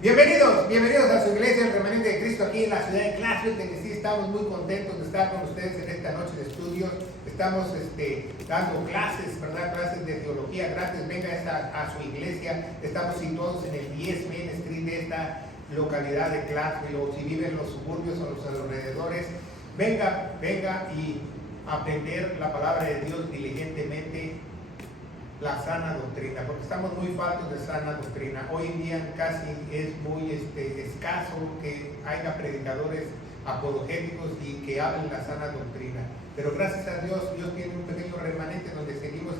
Bienvenidos a su iglesia, el Remanente de Cristo, aquí en la ciudad de Clarksville, de que sí estamos muy contentos de estar con ustedes en esta noche de estudios. Estamos dando clases, ¿verdad? Clases de teología gratis. Venga a su iglesia. Estamos situados en el 10 Main Street de esta localidad de Clarksville, o si vive en los suburbios o los alrededores. Venga y aprender la palabra de Dios diligentemente, la sana doctrina, porque estamos muy faltos de sana doctrina. Hoy en día casi es muy escaso que haya predicadores apologéticos y que hablen la sana doctrina. Pero gracias a Dios, Dios tiene un pequeño remanente donde seguimos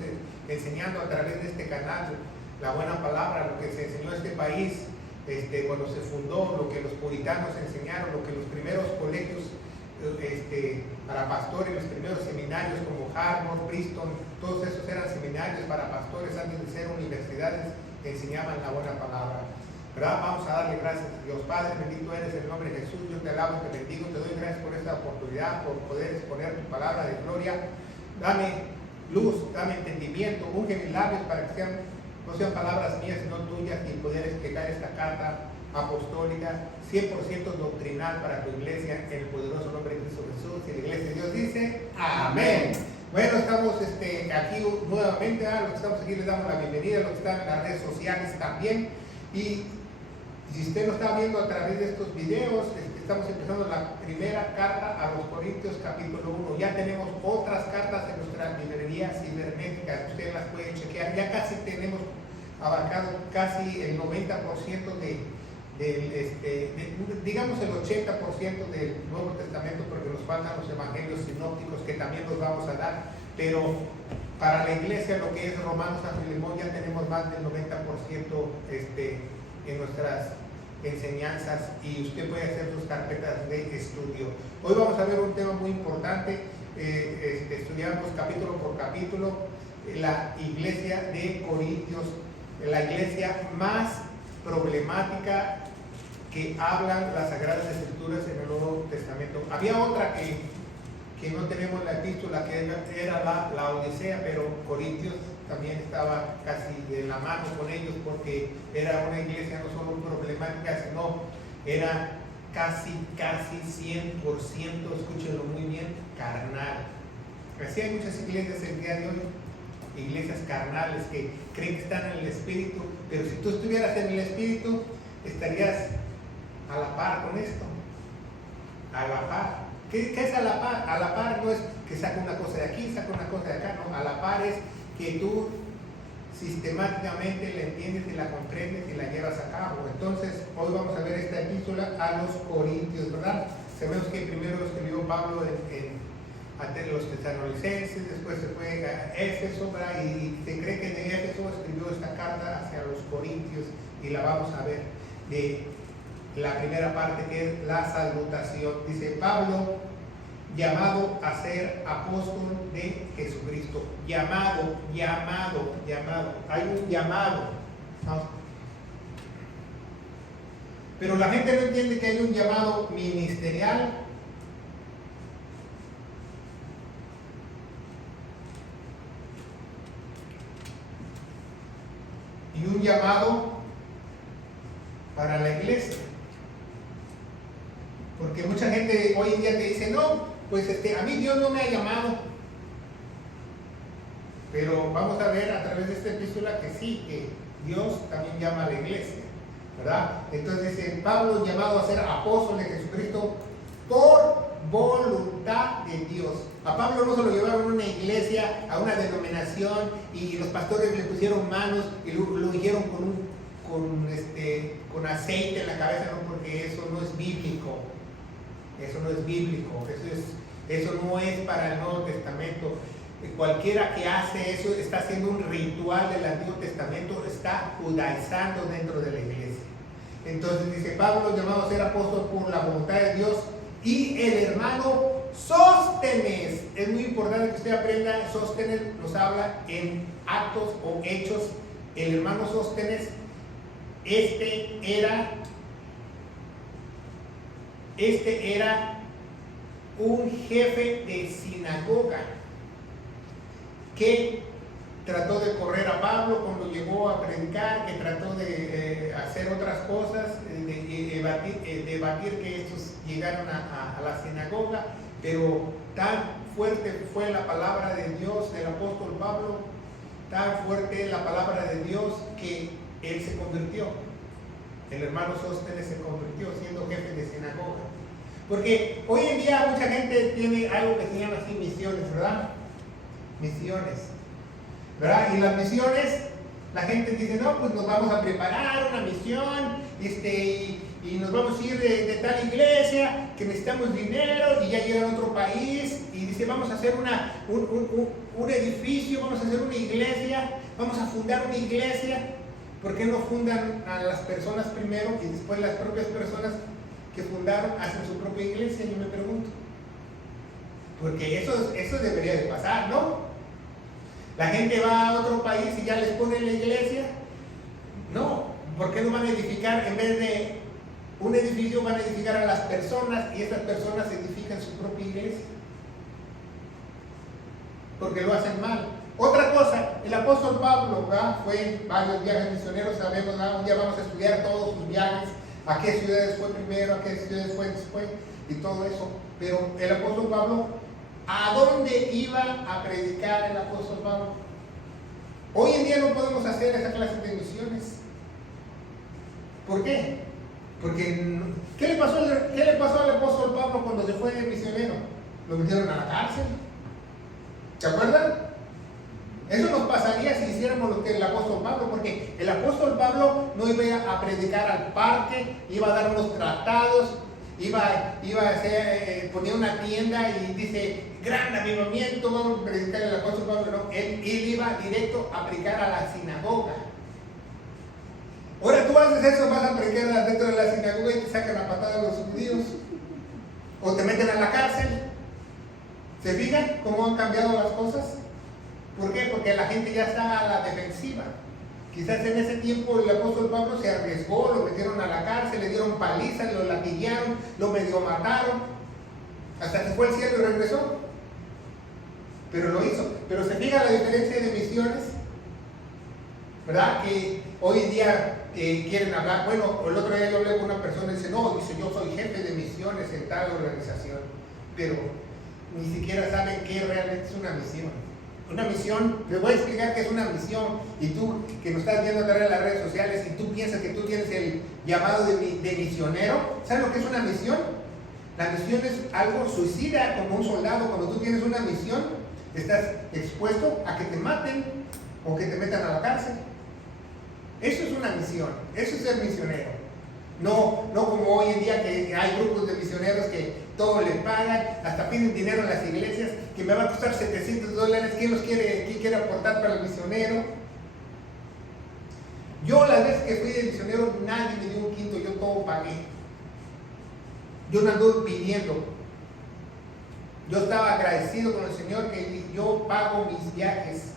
enseñando a través de este canal la buena palabra, lo que se enseñó en este país cuando se fundó, lo que los puritanos enseñaron, lo que los primeros colegios para pastores, los primeros seminarios como Harvard, Princeton, todos esos eran seminarios para pastores antes de ser universidades que enseñaban la buena palabra, ¿verdad? Vamos a darle gracias a Dios. Padre, bendito eres en el nombre de Jesús. Yo te alabo, te bendigo, te doy gracias por esta oportunidad, por poder exponer tu palabra de gloria. Dame luz, dame entendimiento, unge mis labios para que no sean palabras mías sino tuyas, y poder explicar esta carta apostólica 100% doctrinal para tu iglesia, en el poderoso nombre de Cristo Jesús. Y la iglesia de Dios dice amén. Bueno, estamos aquí nuevamente. A los que estamos aquí les damos la bienvenida, a los que están en las redes sociales también. Y si usted lo está viendo a través de estos videos, estamos empezando la primera carta a los Corintios capítulo 1. Ya tenemos otras cartas en nuestra librería cibernética, usted las puede chequear. Ya casi tenemos abarcado casi el 90% digamos el 80% del Nuevo Testamento, porque nos faltan los evangelios sinópticos que también los vamos a dar, pero para la iglesia lo que es Romanos a Filemón ya tenemos más del 90% en nuestras enseñanzas, y usted puede hacer sus carpetas de estudio. Hoy vamos a ver un tema muy importante. Estudiamos capítulo por capítulo la iglesia de Corintios, la iglesia más problemática que hablan las Sagradas Escrituras en el Nuevo Testamento. Había otra que no tenemos la epístola, que era la Odisea, pero Corintios también estaba casi de la mano con ellos, porque era una iglesia no solo problemática, sino era casi 100%, escúchenlo muy bien, carnal. Así hay muchas iglesias el día de hoy, iglesias carnales que creen que están en el Espíritu, pero si tú estuvieras en el Espíritu, estarías a la par con esto. A la par. ¿Qué es a la par? A la par no es que saca una cosa de aquí, saca una cosa de acá, no. A la par es que tú sistemáticamente la entiendes y la comprendes y la llevas a cabo. Entonces, hoy vamos a ver esta epístola a los Corintios, ¿verdad? Sabemos que primero escribió Pablo ante los tesalonicenses, después se fue a Éfeso, ¿verdad? Y se cree que de Éfeso escribió esta carta hacia los Corintios, y la vamos a ver de la primera parte, que es la salutación. Dice: Pablo, llamado a ser apóstol de Jesucristo. Llamado. Hay un llamado. Pero la gente no entiende que hay un llamado ministerial y un llamado para la iglesia. Porque mucha gente hoy en día te dice: no, pues a mí Dios no me ha llamado. Pero vamos a ver a través de esta epístola que sí, que Dios también llama a la iglesia, ¿verdad? Entonces dice: Pablo, llamado a ser apóstol de Jesucristo por voluntad de Dios. A Pablo no se lo llevaron a una iglesia, a una denominación, y los pastores le pusieron manos y lo ungieron con aceite en la cabeza, no, porque eso no es bíblico. Eso no es bíblico, eso no es para el Nuevo Testamento. Cualquiera que hace eso está haciendo un ritual del Antiguo Testamento, está judaizando dentro de la iglesia. Entonces dice: Pablo, llamado a ser apóstol por la voluntad de Dios, y el hermano Sóstenes. Es muy importante que usted aprenda. Sóstenes nos habla en Actos o Hechos. El hermano Sóstenes, era un jefe de sinagoga que trató de correr a Pablo cuando llegó a predicar, que trató de hacer otras cosas, debatir que estos llegaron a la sinagoga, pero tan fuerte fue la palabra de Dios del apóstol Pablo, tan fuerte la palabra de Dios que él se convirtió. El hermano Sóstenes se convirtió siendo jefe de sinagoga. Porque hoy en día mucha gente tiene algo que se llama así misiones, ¿verdad? Misiones, ¿verdad? Y las misiones, la gente dice, no, pues nos vamos a preparar una misión, y nos vamos a ir de tal iglesia, que necesitamos dinero, y ya llegan a otro país, y dice, vamos a hacer un edificio, vamos a hacer una iglesia, vamos a fundar una iglesia. ¿Por qué no fundan a las personas primero y después las propias personas que fundaron hacen su propia iglesia? Yo me pregunto. Porque eso debería de pasar, ¿no? La gente va a otro país y ya les ponen la iglesia. No, ¿por qué no van a edificar? En vez de un edificio van a edificar a las personas y esas personas edifican su propia iglesia. Porque lo hacen mal. Otra cosa, el apóstol Pablo, ¿verdad? Fue varios viajes misioneros, sabemos, ¿verdad? Un día vamos a estudiar todos sus viajes, a qué ciudades fue primero, a qué ciudades fue después, y todo eso. Pero el apóstol Pablo, ¿a dónde iba a predicar el apóstol Pablo? Hoy en día no podemos hacer esa clase de misiones. ¿Por qué? Porque, ¿qué le pasó al apóstol Pablo cuando se fue de misionero? Lo metieron a la cárcel. ¿Se acuerdan? Eso nos pasaría si hiciéramos lo que el apóstol Pablo, porque el apóstol Pablo no iba a predicar al parque, iba a dar unos tratados, iba a hacer, ponía una tienda y dice, gran avivamiento, vamos a predicar el apóstol Pablo. No, él iba directo a predicar a la sinagoga. Ahora tú haces eso, vas a predicar dentro de la sinagoga y te sacan a patada a los judíos, o te meten a la cárcel. ¿Se fijan cómo han cambiado las cosas? ¿Por qué? Porque la gente ya está a la defensiva. Quizás en ese tiempo el apóstol Pablo se arriesgó, lo metieron a la cárcel, le dieron palizas, lo latillaron, lo medio mataron, hasta que fue al cielo y regresó. Pero lo hizo. Pero se fija la diferencia de misiones, ¿verdad? Que hoy en día quieren hablar. Bueno, el otro día yo hablé con una persona y dice, no, dice, yo soy jefe de misiones en tal organización, pero ni siquiera saben qué realmente es una misión. Una misión, les voy a explicar qué es una misión, y tú que nos estás viendo a través de las redes sociales y tú piensas que tú tienes el llamado de misionero, ¿sabes lo que es una misión? La misión es algo suicida, como un soldado. Cuando tú tienes una misión, estás expuesto a que te maten o que te metan a la cárcel. Eso es una misión, eso es ser misionero. No como hoy en día que hay grupos de misioneros que todo le pagan, hasta piden dinero en las iglesias, que me va a costar $700, ¿quién quiere aportar para el misionero? Yo las veces que fui de misionero, nadie me dio un quinto, yo todo pagué. Yo no anduve pidiendo. Yo estaba agradecido con el Señor que yo pago mis viajes.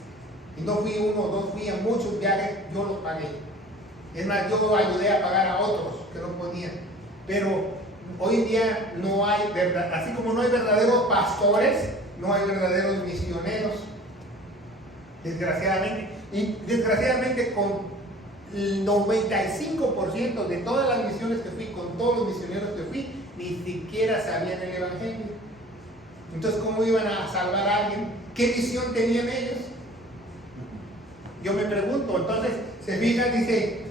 Y no fui uno o dos, fui a muchos viajes, yo los pagué. Es más, yo ayudé a pagar a otros que no podían. Pero hoy en día no hay verdad, así como no hay verdaderos pastores, no hay verdaderos misioneros, desgraciadamente. Y desgraciadamente con el 95% de todas las misiones que fui, con todos los misioneros que fui, ni siquiera sabían el evangelio. Entonces, ¿cómo iban a salvar a alguien? ¿Qué misión tenían ellos? Yo me pregunto. Entonces, se fijan, dice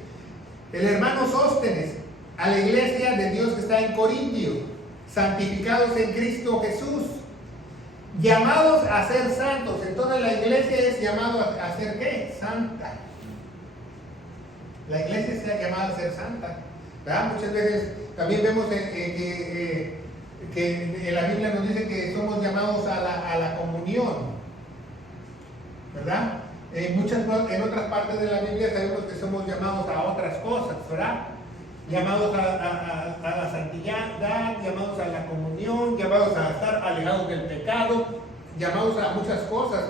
el hermano Sóstenes, a la iglesia de Dios que está en Corintio, santificados en Cristo Jesús, llamados a ser santos. Entonces la iglesia es llamada a ser ¿qué? Santa. La iglesia está llamada a ser santa, ¿verdad? Muchas veces también vemos que en la Biblia nos dice que somos llamados a la comunión, ¿verdad? En otras partes de la Biblia sabemos que somos llamados a otras cosas, ¿verdad? Llamados a la santidad, llamados a la comunión, llamados a estar alejados del pecado, llamados a muchas cosas,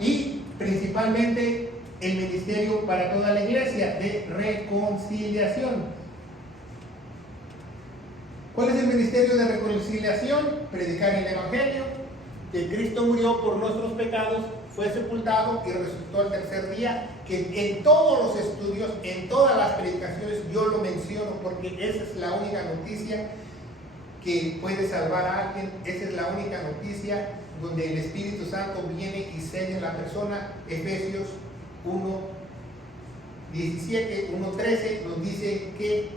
y principalmente el ministerio para toda la iglesia de reconciliación. ¿Cuál es el ministerio de reconciliación? Predicar el evangelio, que Cristo murió por nuestros pecados, fue sepultado y resucitó al tercer día, que en todos los estudios, en todas las predicaciones, yo lo menciono porque esa es la única noticia que puede salvar a alguien. Esa es la única noticia donde el Espíritu Santo viene y sella en la persona. Efesios 1:17, 1:13 nos dice que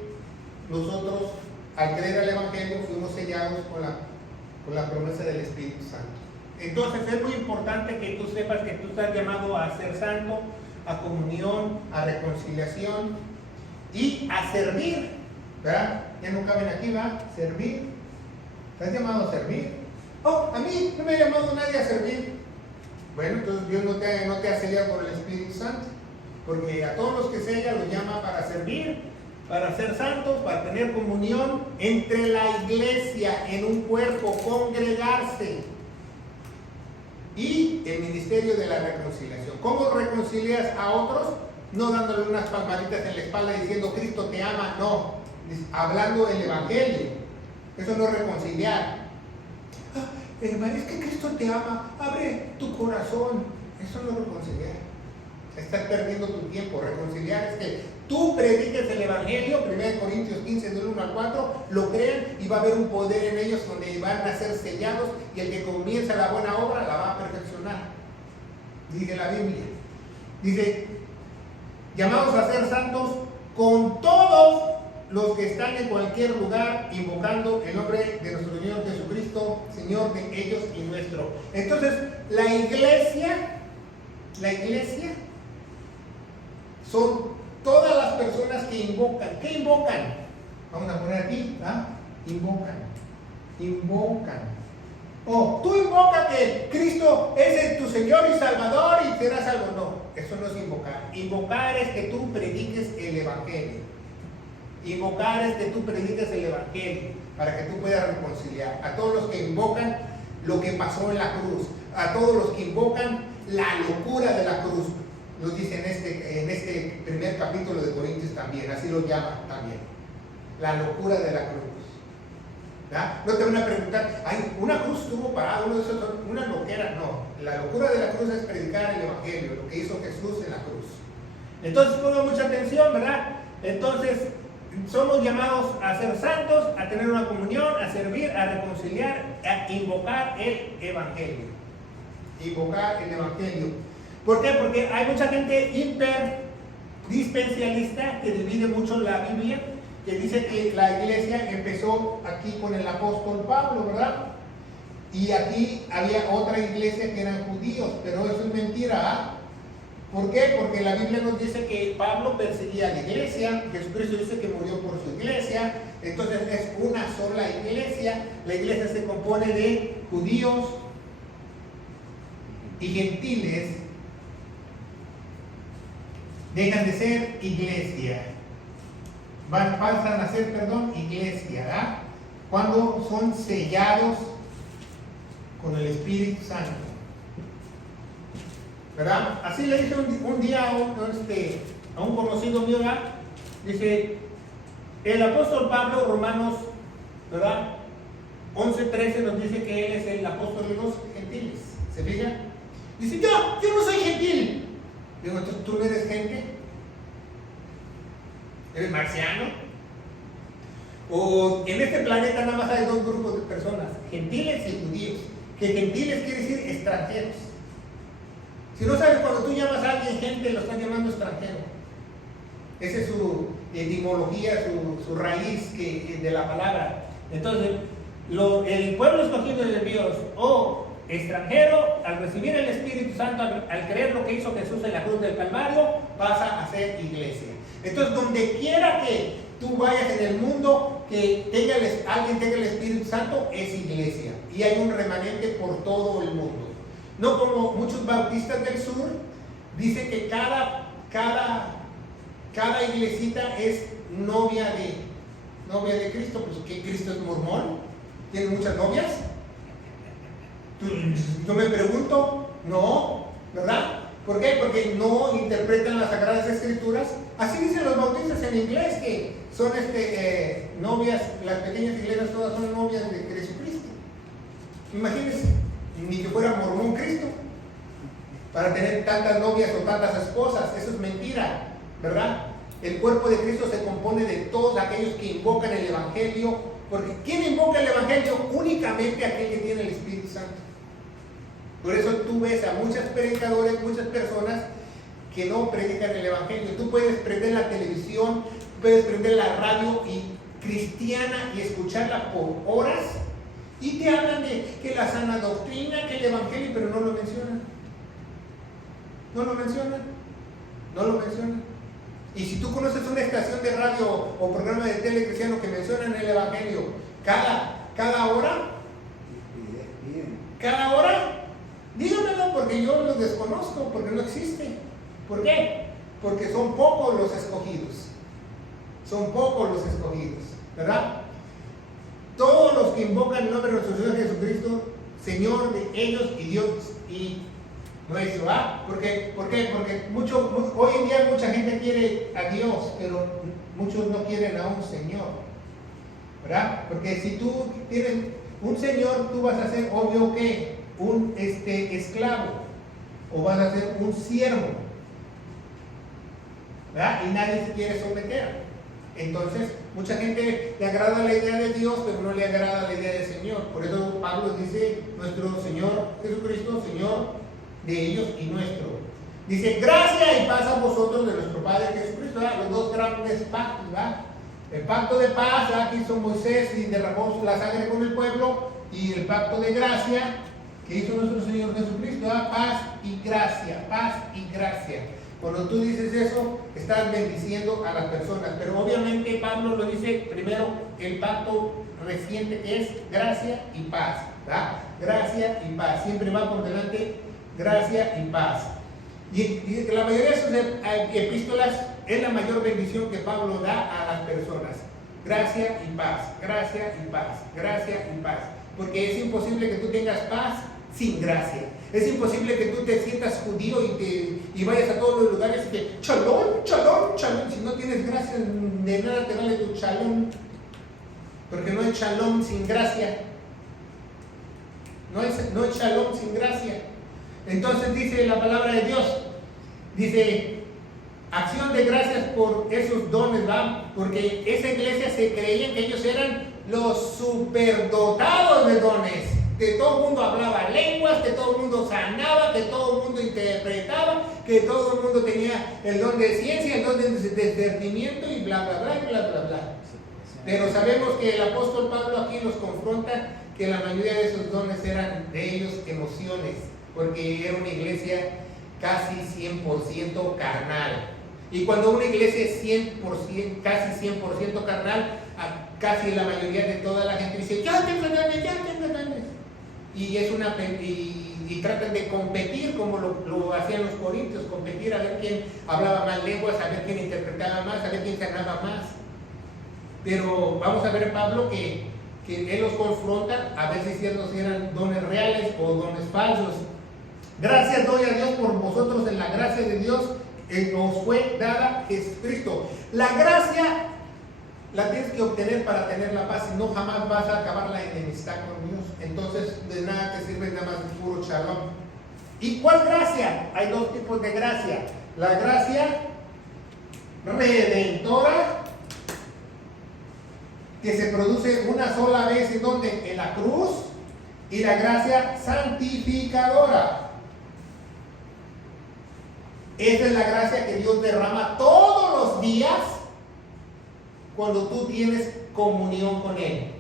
nosotros, al creer al Evangelio, fuimos sellados con la promesa del Espíritu Santo. Entonces es muy importante que tú sepas que tú estás llamado a ser santo, a comunión, a reconciliación y a servir, ¿verdad? Ya no caben aquí, ¿va? Servir. ¿Estás llamado a servir? Oh, a mí no me ha llamado nadie a servir. Bueno, entonces Dios no te ha sellado por el Espíritu Santo, porque a todos los que sella los llama para servir, para ser santos, para tener comunión entre la iglesia en un cuerpo, congregarse, y el ministerio de la reconciliación. ¿Cómo reconcilias a otros? No dándole unas palmaditas en la espalda diciendo Cristo te ama, no, hablando el Evangelio. Eso no es reconciliar. Hermano, es que Cristo te ama, abre tu corazón. Eso no es reconciliar. Estás perdiendo tu tiempo. Reconciliar es que tú prediques el Evangelio, 1 Corintios 15, del 1 al 4, lo crean y va a haber un poder en ellos donde van a ser sellados, y el que comienza la buena obra la va a perfeccionar. Dice la Biblia. Dice, llamados a ser santos con todos los que están en cualquier lugar, invocando el nombre de nuestro Señor Jesucristo, Señor de ellos y nuestro. Entonces, la iglesia son todas las personas que invocan. ¿Qué invocan? Vamos a poner aquí, ¿ah? Invocan. Oh, tú invoca que Cristo es tu Señor y Salvador y serás salvo. No, eso no es invocar. Invocar es que tú prediques el Evangelio. Invocar es que tú prediques el Evangelio para que tú puedas reconciliar. A todos los que invocan lo que pasó en la cruz, a todos los que invocan la locura de la cruz. Lo dice en este primer capítulo de Corintios también, así lo llama también. La locura de la cruz. ¿Ya? No te van a preguntar, ay, una cruz estuvo parada, una loquera. No, la locura de la cruz es predicar el Evangelio, lo que hizo Jesús en la cruz. Entonces pongan mucha atención, ¿verdad? Entonces somos llamados a ser santos, a tener una comunión, a servir, a reconciliar, a invocar el Evangelio. Invocar el Evangelio. ¿Por qué? Porque hay mucha gente hiperdispensialista que divide mucho la Biblia, que dice que la iglesia empezó aquí con el apóstol Pablo, ¿verdad? Y aquí había otra iglesia que eran judíos, pero eso es mentira, ¿ah? ¿Por qué? Porque la Biblia nos dice que Pablo perseguía a la iglesia, Jesucristo dice que murió por su iglesia, entonces es una sola iglesia. La iglesia se compone de judíos y gentiles. Dejan de ser iglesia, pasan a ser, iglesia, ¿verdad? Cuando son sellados con el Espíritu Santo, ¿verdad? Así le dije un día a un conocido mío, ¿verdad? Dice, el apóstol Pablo, Romanos, ¿verdad? 11:13 nos dice que él es el apóstol de los gentiles. ¿Se fija? Dice, yo no soy gentil. Digo, entonces tú no eres gente. ¿Eres marciano? O en este planeta nada más hay dos grupos de personas, gentiles y judíos. Que gentiles quiere decir extranjeros. Si no sabes, cuando tú llamas a alguien gente, lo estás llamando extranjero. Esa es su etimología, su raíz de la palabra. Entonces, el pueblo escogido de Dios, o extranjero, al recibir el Espíritu Santo, al creer lo que hizo Jesús en la cruz del Calvario, pasa a ser iglesia. Entonces, donde quiera que tú vayas en el mundo, que alguien tenga el Espíritu Santo, es iglesia. Y hay un remanente por todo el mundo. No como muchos bautistas del sur, dice que cada iglesita es novia de Cristo. Pues que Cristo es mormón, tiene muchas novias. Yo me pregunto, no, ¿verdad? ¿Por qué? Porque no interpretan las Sagradas Escrituras. Así dicen los bautistas en inglés, que son novias, las pequeñas iglesias todas son novias de Jesucristo. Imagínense, ni que fuera mormón Cristo. para tener tantas novias o tantas esposas. Eso es mentira, ¿verdad? El cuerpo de Cristo se compone de todos aquellos que invocan el Evangelio, porque ¿quién invoca el Evangelio? Únicamente aquel que tiene el Espíritu Santo. Por eso tú ves a muchos predicadores, muchas personas que no predican el Evangelio. Tú puedes prender la televisión, puedes prender la radio cristiana y escucharla por horas, y te hablan de que la sana doctrina, que el Evangelio, pero no lo mencionan. No lo mencionan. No lo mencionan. Y si tú conoces una estación de radio o programa de tele cristiano que mencionan el Evangelio cada hora, dígamelo, porque yo lo desconozco, porque no existe. ¿Por qué? Porque son pocos los escogidos. Son pocos los escogidos, ¿verdad? Todos los que invocan el nombre de nuestro Señor Jesucristo, Señor de ellos y Dios y nuestro, ¿ah? ¿Por qué? Porque hoy en día mucha gente quiere a Dios, pero muchos no quieren a un Señor, ¿verdad? Porque si tú tienes un Señor, tú vas a ser, obvio que, un esclavo, o vas a ser un siervo, ¿verdad? Y nadie se quiere someter. Entonces, mucha gente le agrada la idea de Dios, pero no le agrada la idea del Señor. Por eso Pablo dice, nuestro Señor Jesucristo, Señor de ellos y nuestro. Dice, gracia y paz a vosotros de nuestro Padre Jesucristo, ¿verdad? Los dos grandes pactos, ¿verdad? El pacto de paz, ¿verdad? Que hizo Moisés y derramó la sangre con el pueblo, y el pacto de gracia que hizo nuestro Señor Jesucristo, ¿verdad? Paz y gracia, paz y gracia. Cuando tú dices eso, estás bendiciendo a las personas, pero obviamente Pablo lo dice primero, el pacto reciente que es gracia y paz, ¿verdad? Gracia y paz, siempre va por delante gracia y paz. Y la mayoría de sus epístolas es la mayor bendición que Pablo da a las personas. Gracia y paz, gracia y paz, gracia y paz. Porque es imposible que tú tengas paz sin gracia. Es imposible que tú te sientas judío y vayas a todos los lugares y que chalón, chalón, chalón. Si no tienes gracia, de nada te vale tu chalón. Porque no hay chalón sin gracia. No hay chalón sin gracia. Entonces dice la palabra de Dios, dice, acción de gracias por esos dones, ¿va? Porque esa iglesia se creían que ellos eran los superdotados de dones, que todo el mundo hablaba lenguas, que todo el mundo sanaba, que todo el mundo interpretaba, que todo el mundo tenía el don de ciencia, el don de discernimiento y bla, bla, bla, y bla, bla, bla. Pero sabemos que el apóstol Pablo aquí nos confronta que la mayoría de esos dones eran de ellos emociones, porque era una iglesia casi 100% carnal. Y cuando una iglesia es 100%, casi 100% carnal, casi la mayoría de toda la gente dice, ya tengo dones, ya tengo dones. Y tratan de competir como lo hacían los corintios, competir a ver quién hablaba más lenguas, a ver quién interpretaba más, a ver quién sanaba más. Pero vamos a ver en Pablo que él los confronta a ver si ciertos eran dones reales o dones falsos. Gracias doy a Dios por vosotros en la gracia de Dios que os fue dada Jesucristo. La gracia la tienes que obtener para tener la paz, si no jamás vas a acabar la enemistad con Dios. Entonces de nada te sirve nada más de puro chalón. ¿Y cuál gracia? Hay dos tipos de gracia. La gracia redentora, que se produce una sola vez, ¿en dónde? En la cruz. Y la gracia santificadora. Esa es la gracia que Dios derrama todos los días cuando tú tienes comunión con Él.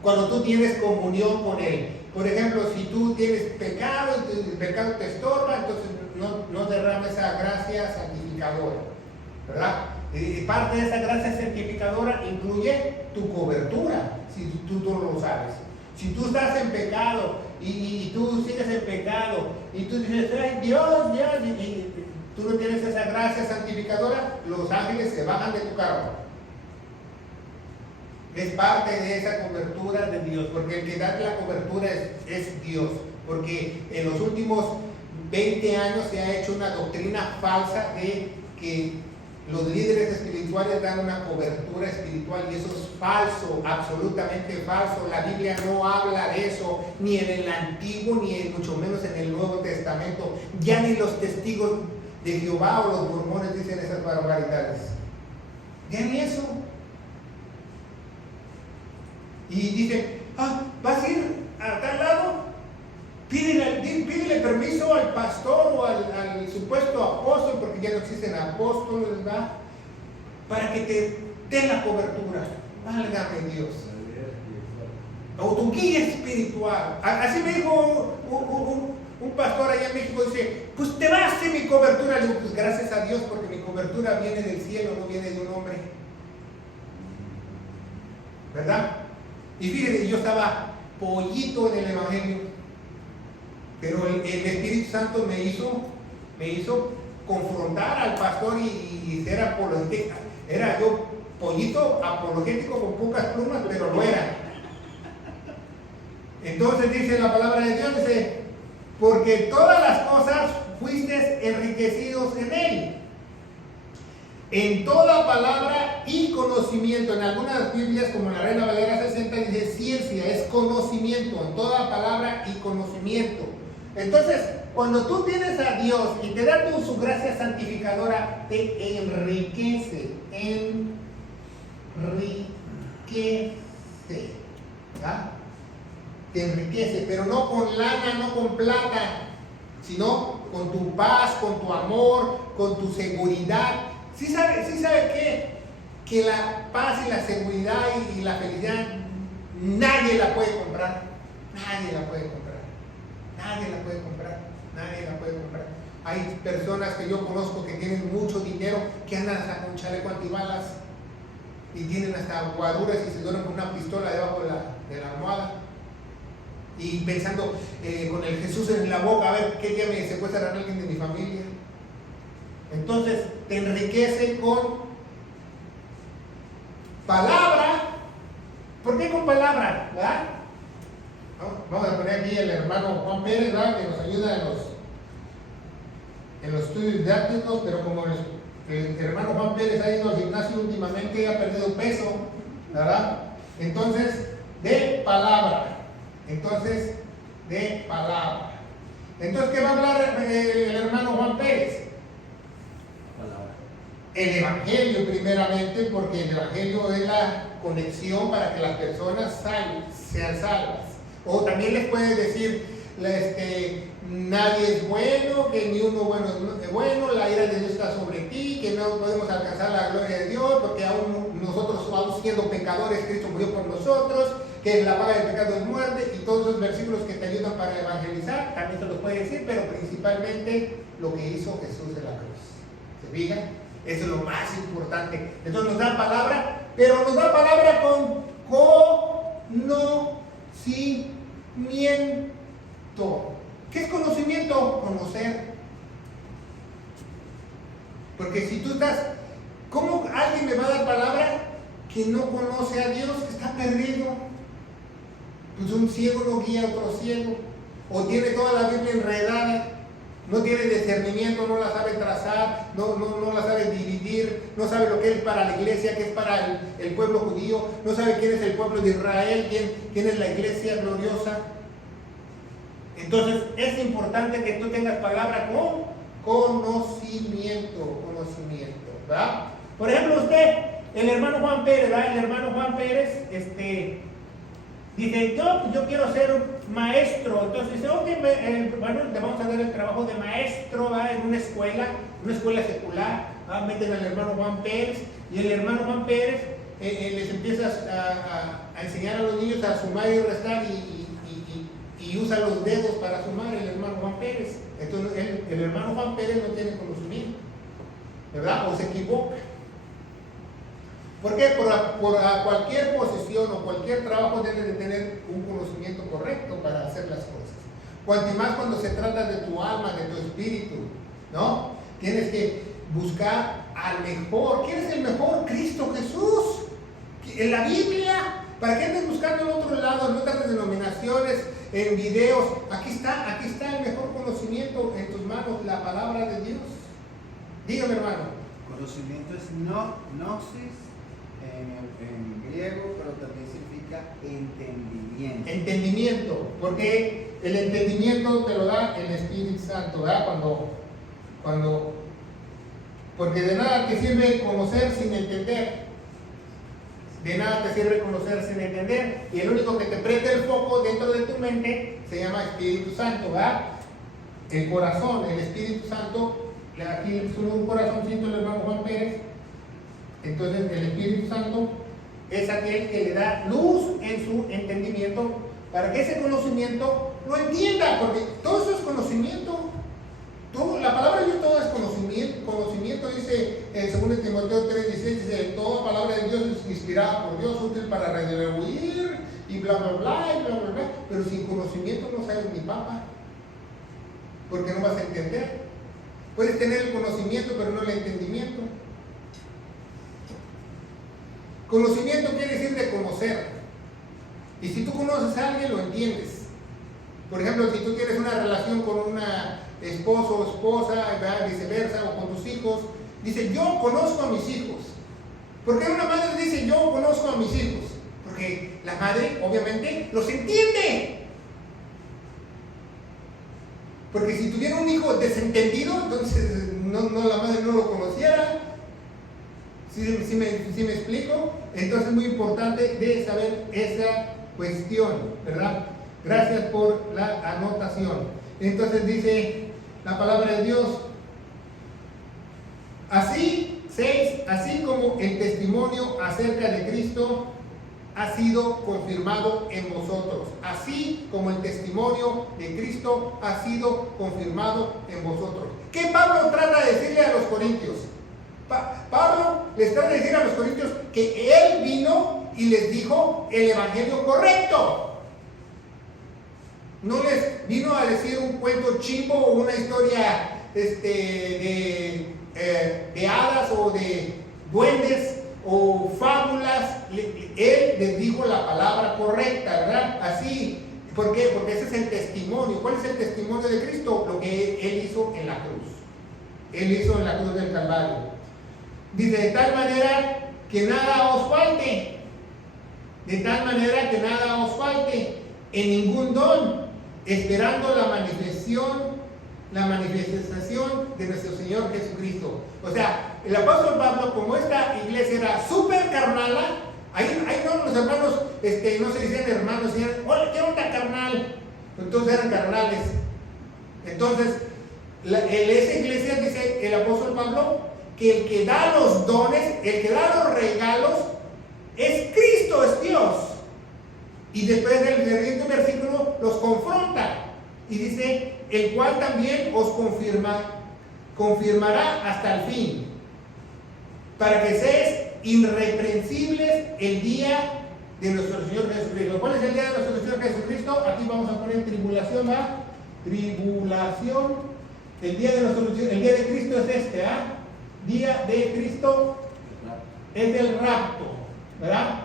Cuando tú tienes comunión con Él. Por ejemplo, si tú tienes pecado y el pecado te estorba, entonces no derrama esa gracia santificadora, ¿verdad? Y parte de esa gracia santificadora incluye tu cobertura, si tú no lo sabes. Si tú estás en pecado y tú sigues en pecado y tú dices, ay, Dios, y tú no tienes esa gracia santificadora, los ángeles se bajan de tu carro. Es parte de esa cobertura de Dios, porque el que da la cobertura es Dios. Porque en los últimos 20 años se ha hecho una doctrina falsa de que Los líderes espirituales dan una cobertura espiritual y eso es falso, absolutamente falso. La Biblia no habla de eso, ni en el Antiguo, ni mucho menos en el Nuevo Testamento. Ya ni los testigos de Jehová o los mormones dicen esas barbaridades. Ya ni eso. Y dicen, ¿vas a ir a tal lado? Pídele permiso al pastor o al supuesto apóstol, porque ya no existen apóstoles, ¿verdad? Para que te den la cobertura. Válgame Dios. O tu guía espiritual. Así me dijo un pastor allá en México, dice, pues te vas de mi cobertura. Le digo, pues gracias a Dios, porque mi cobertura viene del cielo, no viene de un hombre. ¿Verdad? Y fíjense, yo estaba pollito en el Evangelio. Pero el Espíritu Santo me hizo confrontar al pastor y ser apologético. Era yo pollito apologético con pocas plumas, pero lo era. Entonces dice la palabra de Dios, dice, porque todas las cosas fuiste enriquecidos en él, en toda palabra y conocimiento. En algunas Biblias, como la Reina Valera 60, dice ciencia, es conocimiento, en toda palabra y conocimiento. Entonces, cuando tú tienes a Dios y te da su gracia santificadora, te enriquece, ¿verdad? Te enriquece, pero no con lana, no con plata, sino con tu paz, con tu amor, con tu seguridad. ¿Sí sabe qué? Que la paz y la seguridad y la felicidad nadie la puede comprar. Nadie la puede comprar. Nadie la puede comprar. Nadie la puede comprar. Hay personas que yo conozco que tienen mucho dinero, que andan hasta con chaleco antibalas y tienen hasta aguaduras y se duermen con una pistola debajo de la almohada y pensando con el Jesús en la boca, a ver qué día me secuestran a alguien de mi familia. Entonces te enriquece con palabra. ¿Por qué con palabra? ¿Verdad? Vamos a poner aquí el hermano Juan Pérez, ¿verdad? Que nos ayuda en los estudios didácticos, pero como el hermano Juan Pérez ha ido al gimnasio últimamente y ha perdido peso, ¿verdad? Entonces, de palabra. Entonces, ¿qué va a hablar el hermano Juan Pérez? El Evangelio primeramente, porque el Evangelio es la conexión para que las personas sean salvas. O también les puede decir, nadie es bueno, que ni uno bueno es bueno, la ira de Dios está sobre ti, que no podemos alcanzar la gloria de Dios, porque aún nosotros vamos siendo pecadores, Cristo murió por nosotros, que la paga del pecado es muerte, y todos esos versículos que te ayudan para evangelizar, también se los puede decir, pero principalmente lo que hizo Jesús de la cruz. ¿Se fijan? Eso es lo más importante. Entonces nos da palabra, pero nos da palabra con conocimiento. ¿Qué es conocimiento? Conocer. Porque si tú estás, ¿cómo alguien me va a dar palabra que no conoce a Dios, que está perdido? Pues un ciego no guía a otro ciego, o tiene toda la Biblia enredada. No tiene discernimiento, no la sabe trazar, no la sabe dividir, no sabe lo que es para la iglesia, qué es para el pueblo judío, no sabe quién es el pueblo de Israel, quién es la iglesia gloriosa. Entonces es importante que tú tengas palabra con conocimiento, ¿verdad? Por ejemplo, el hermano Juan Pérez, ¿verdad? El hermano Juan Pérez, dice, yo quiero ser maestro. Entonces dice, ok, bueno, te vamos a dar el trabajo de maestro, ¿va? En una escuela secular, ¿va? Meten al hermano Juan Pérez, y el hermano Juan Pérez les empieza a enseñar a los niños a sumar y restar y usa los dedos para sumar el hermano Juan Pérez. Entonces el hermano Juan Pérez no tiene conocimiento, ¿verdad? O se equivoca. Porque por cualquier posición o cualquier trabajo debes de tener un conocimiento correcto para hacer las cosas. Cuanto más cuando se trata de tu alma, de tu espíritu, ¿no? Tienes que buscar al mejor. ¿Quién es el mejor? Cristo Jesús. En la Biblia. ¿Para qué andes buscando en otro lado, en otras denominaciones, en videos? Aquí está el mejor conocimiento en tus manos, la palabra de Dios. Dígame, hermano. Conocimiento es gnosis en griego, pero también significa entendimiento. Entendimiento, porque el entendimiento te lo da el Espíritu Santo, ¿verdad? Porque de nada te sirve conocer sin entender. De nada te sirve conocer sin entender. Y el único que te prende el foco dentro de tu mente se llama Espíritu Santo, ¿verdad? El corazón, el Espíritu Santo, aquí sube un corazoncito el hermano Juan Pérez. Entonces el Espíritu Santo es aquel que le da luz en su entendimiento para que ese conocimiento lo entienda, porque todo eso es conocimiento. La palabra de Dios todo es conocimiento. Conocimiento dice en 2 Timoteo 3:16, dice, toda palabra de Dios es inspirada por Dios, útil para redarguir y bla bla bla y bla bla bla. Pero sin conocimiento no sabes ni papa, porque no vas a entender. Puedes tener el conocimiento pero no el entendimiento. Conocimiento quiere decir de conocer. Y si tú conoces a alguien, lo entiendes. Por ejemplo, si tú tienes una relación con una esposo o esposa, ¿verdad? Viceversa, o con tus hijos, dice, yo conozco a mis hijos. ¿Por qué una madre dice, yo conozco a mis hijos? Porque la madre, obviamente, los entiende. Porque si tuviera un hijo desentendido, entonces la madre no lo conociera. ¿Sí me explico? Entonces es muy importante de saber esa cuestión, ¿verdad? Gracias por la anotación. Entonces dice la palabra de Dios, así como el testimonio acerca de Cristo ha sido confirmado en vosotros. Así como el testimonio de Cristo ha sido confirmado en vosotros. ¿Qué Pablo trata de decirle a los corintios? Pablo les trata de decir a los corintios que él vino y les dijo el evangelio correcto. No les vino a decir un cuento chimbo o una historia de hadas o de duendes o fábulas. Él les dijo la palabra correcta, ¿verdad? Así. ¿Por qué? Porque ese es el testimonio. ¿Cuál es el testimonio de Cristo? Lo que Él hizo en la cruz. Él hizo en la cruz del Calvario. Dice, de tal manera que nada os falte. De tal manera que nada os falte en ningún don, esperando la manifestación de nuestro Señor Jesucristo. O sea, el apóstol Pablo, como esta iglesia era súper carnala, ahí no, los hermanos, no se decían hermanos, decían, hola, ¿qué onda, carnal? Entonces eran carnales. Entonces, en esa iglesia dice el apóstol Pablo que el que da los dones, el que da los regalos, es Cristo, es Dios. Y después del siguiente versículo los confronta y dice, el cual también os confirmará hasta el fin, para que seáis irreprensibles el día de nuestro Señor Jesucristo. ¿Cuál es el día de nuestro Señor Jesucristo? Aquí vamos a poner tribulación, ¿ah? Tribulación. El día de Cristo es este, ¿ah? Día de Cristo es el rapto, ¿verdad?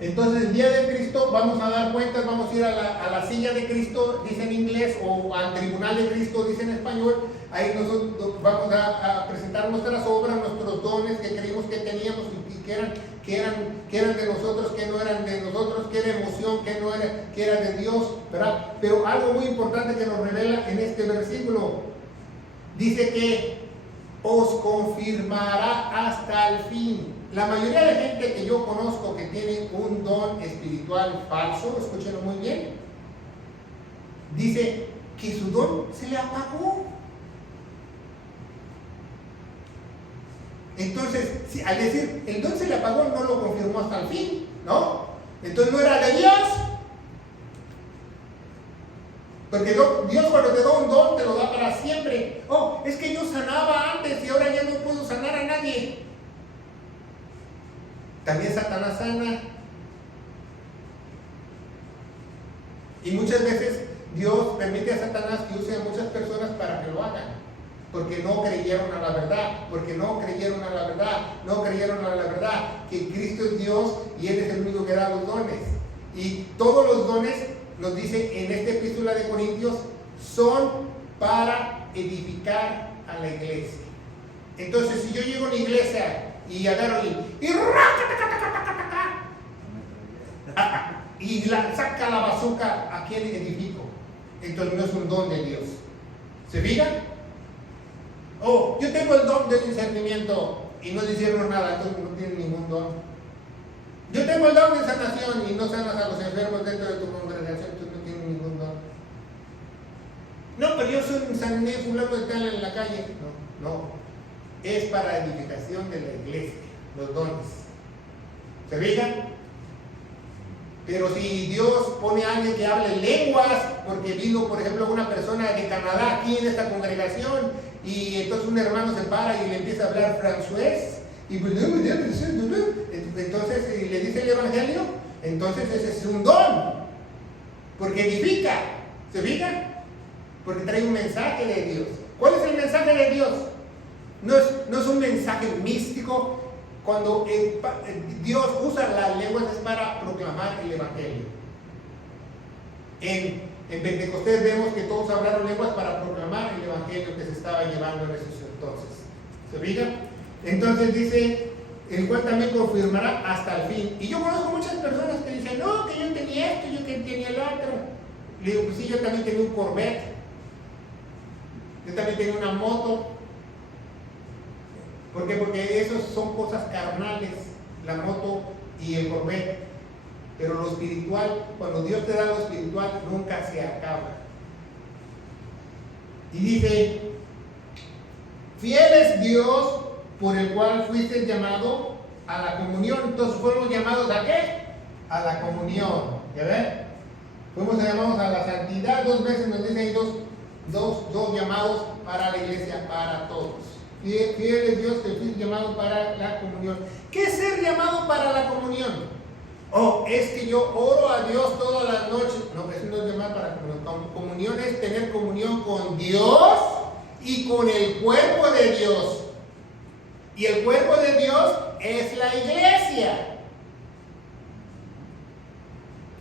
Entonces el día de Cristo vamos a dar cuentas, vamos a ir a la silla de Cristo, dice en inglés, o al tribunal de Cristo, dice en español. Ahí nosotros vamos a presentar nuestras obras, nuestros dones que creímos que teníamos y que eran de nosotros, que no eran de nosotros, que era emoción, que era de Dios, ¿verdad? Pero algo muy importante que nos revela en este versículo, dice que os confirmará hasta el fin. La mayoría de gente que yo conozco que tiene un don espiritual falso, escúchenlo muy bien, dice que su don se le apagó. Entonces, al decir el don se le apagó, no lo confirmó hasta el fin, ¿no? Entonces no era de Dios. Porque Dios cuando te da un don, te lo da para siempre. Oh, es que yo sanaba antes y ahora ya no puedo sanar a nadie. También Satanás sana. Y muchas veces Dios permite a Satanás que use a muchas personas para que lo hagan. Porque no creyeron a la verdad, no creyeron a la verdad que Cristo es Dios y Él es el único que da los dones. Y todos los dones, nos dice en esta epístola de Corintios, son para edificar a la iglesia. Entonces, si yo llego a una iglesia y agarro y saca la bazooka, ¿a quién edifico? Entonces no es un don de Dios. ¿Se fijan? Oh, yo tengo el don del discernimiento y no le hicieron nada, entonces no tienen ningún don. Yo tengo el don de sanación y no sanas a los enfermos dentro de tu congregación, entonces no tienes ningún don. No, pero yo soy un sané fulano de tal en la calle. No. Es para edificación de la iglesia, los dones. ¿Se fijan? Pero si Dios pone a alguien que hable lenguas, porque vino, por ejemplo, una persona de Canadá aquí en esta congregación, y entonces un hermano se para y le empieza a hablar francés, y entonces le dice el evangelio, entonces ese es un don, porque edifica. ¿Se fijan? Porque trae un mensaje de Dios. ¿Cuál es el mensaje de Dios? No es un mensaje místico. Cuando Dios usa las lenguas es para proclamar el evangelio. En Pentecostés vemos que todos hablaron lenguas para proclamar el evangelio que se estaba llevando en esos entonces. ¿Se fijan? Entonces dice, el cual también confirmará hasta el fin. Y yo conozco muchas personas que dicen, no, que yo tenía esto, yo que tenía el otro. Le digo, pues sí, yo también tenía un Corvette. Yo también tenía una moto. ¿Por qué? Porque esos son cosas carnales, la moto y el Corvette. Pero lo espiritual, cuando Dios te da lo espiritual, nunca se acaba. Y dice, fiel es Dios por el cual fuiste llamado a la comunión. Entonces fuimos llamados ¿a qué? A la comunión. ¿Ya ven? Fuimos llamados a la santidad. 2 veces nos dicen ahí dos llamados para la iglesia, para todos. Fiel es Dios que fuiste llamado para la comunión. ¿Qué es ser llamado para la comunión? Oh, es que yo oro a Dios todas las noches. No, eso no es llamar para comunión. Comunión es tener comunión con Dios y con el cuerpo de Dios. Y el cuerpo de Dios es la iglesia.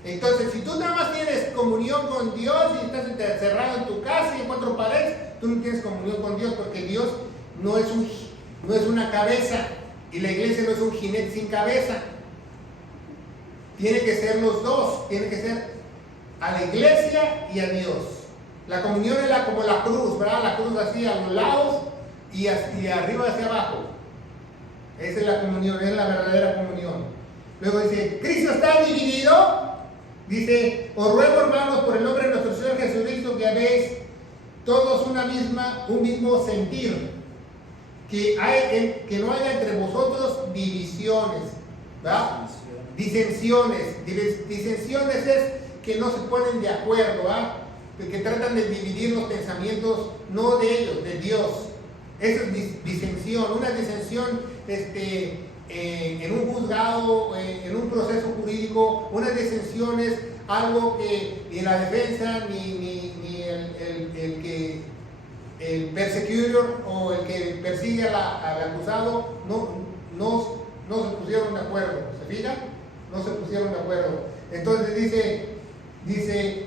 Entonces, si tú nada más tienes comunión con Dios y estás encerrado en tu casa y en 4 paredes, tú no tienes comunión con Dios, porque Dios no es una cabeza y la iglesia no es un jinete sin cabeza. Tiene que ser los dos, tiene que ser a la iglesia y a Dios. La comunión es como la cruz, ¿verdad? La cruz así a los lados y arriba hacia abajo. Esa es la comunión, es la verdadera comunión. Luego dice, Cristo está dividido. Dice, os ruego hermanos por el nombre de nuestro Señor Jesucristo que habéis todos un mismo sentir, que no haya entre vosotros divisiones, ¿verdad? Disensiones. Disensiones es que no se ponen de acuerdo, ¿verdad? Que tratan de dividir los pensamientos, no de ellos, de Dios. Eso es disensión. Una disensión en un juzgado, en un proceso jurídico, una disensión es algo que ni la defensa ni el persecutor o el que persigue al acusado no se pusieron de acuerdo. ¿Se fijan? No se pusieron de acuerdo. Entonces dice,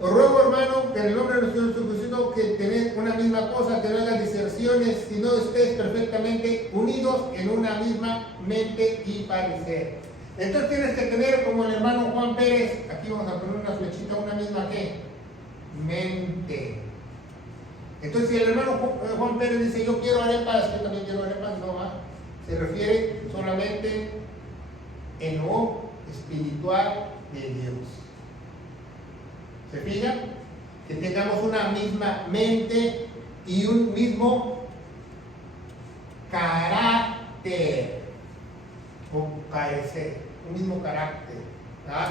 os ruego hermano que en el nombre de nuestro Señor Jesucristo que tenéis una misma cosa, que no hagan diserciones, sino estéis perfectamente unidos en una misma mente y parecer. Entonces tienes que tener como el hermano Juan Pérez, aquí vamos a poner una flechita, una misma ¿qué? Mente. Entonces si el hermano Juan Pérez dice yo quiero arepas, yo también quiero arepas, no va. Se refiere solamente en lo espiritual de Dios. ¿Se fijan? Que tengamos una misma mente y un mismo carácter o parecer, un mismo carácter. ¿Verdad?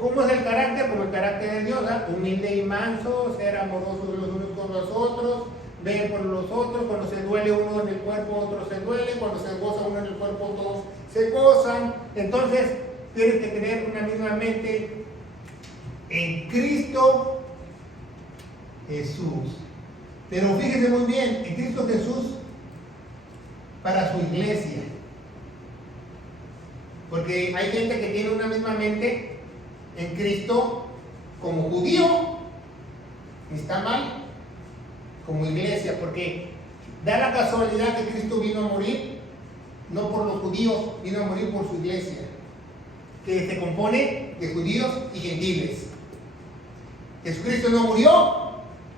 ¿Cómo es el carácter? Como el carácter de Dios, ¿verdad? Humilde y manso, ser amorosos los unos con los otros, ver por los otros. Cuando se duele uno en el cuerpo, otro se duele. Cuando se goza uno en el cuerpo, todos se gozan. Entonces, tienes que tener una misma mente en Cristo Jesús. Pero fíjense muy bien, en Cristo Jesús para su iglesia. Porque hay gente que tiene una misma mente en Cristo como judío, y está mal. como iglesia, porque da la casualidad que Cristo vino a morir, no por los judíos, vino a morir por su iglesia, que se compone de judíos y gentiles. Jesucristo no murió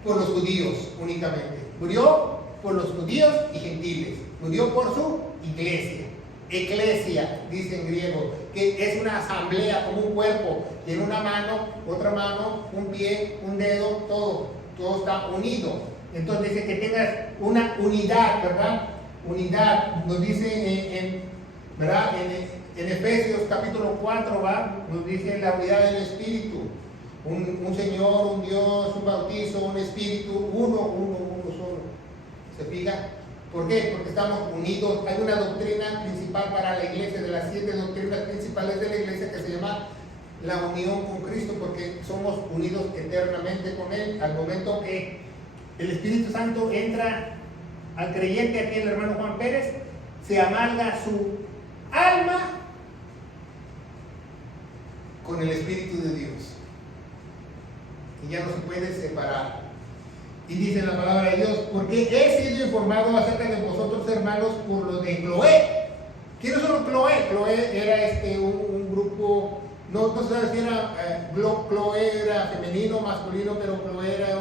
por los judíos únicamente, murió por los judíos y gentiles, murió por su iglesia. Eclesia, dice en griego, que es una asamblea, como un cuerpo, tiene una mano, otra mano, un pie, un dedo, todo está unido. Entonces dice que tengas una unidad, ¿verdad? Unidad, nos dice ¿verdad? En Efesios capítulo 4, ¿va? Nos dice la unidad del Espíritu, un Señor, un Dios, un bautizo, un Espíritu, uno solo. ¿Se fija? ¿Por qué? Porque estamos unidos. Hay una doctrina principal para la iglesia, de las 7 doctrinas principales de la iglesia, que se llama la unión con Cristo, porque somos unidos eternamente con Él. Al momento que el Espíritu Santo entra al creyente, aquí el hermano Juan Pérez, se amalga su alma con el Espíritu de Dios y ya no se puede separar. Y dice la palabra de Dios: porque he sido informado acerca de vosotros, hermanos, por lo de Cloé. ¿Quiénes son los Cloé? Cloé era un grupo, no sé si era Cloé era femenino o masculino, pero Cloé era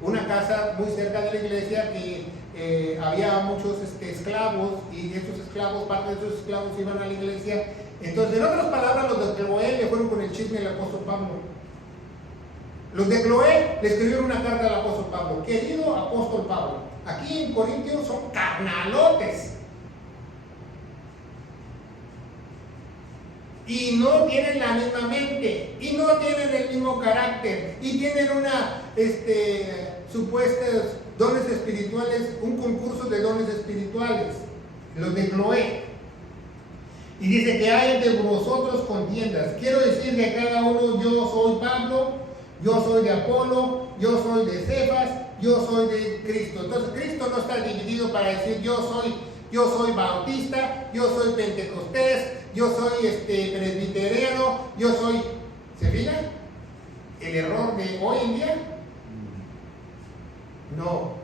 una casa muy cerca de la iglesia que había muchos esclavos, y estos esclavos, parte de esos esclavos iban a la iglesia. Entonces, en otras palabras, los de Cloé le fueron con el chisme al apóstol Pablo. Los de Cloé le escribieron una carta al apóstol Pablo: querido apóstol Pablo, aquí en Corintios son carnalotes y no tienen la misma mente, y no tienen el mismo carácter, y tienen supuestos dones espirituales, un concurso de dones espirituales, los de Cloé. Y dice que hay de vosotros contiendas. Quiero decir que cada uno: yo soy Pablo, yo soy de Apolo, yo soy de Cefas, yo soy de Cristo. Entonces Cristo no está dividido para decir yo soy bautista, yo soy pentecostés, yo soy presbiteriano, yo soy. ¿Se fijan? El error de hoy en día. No.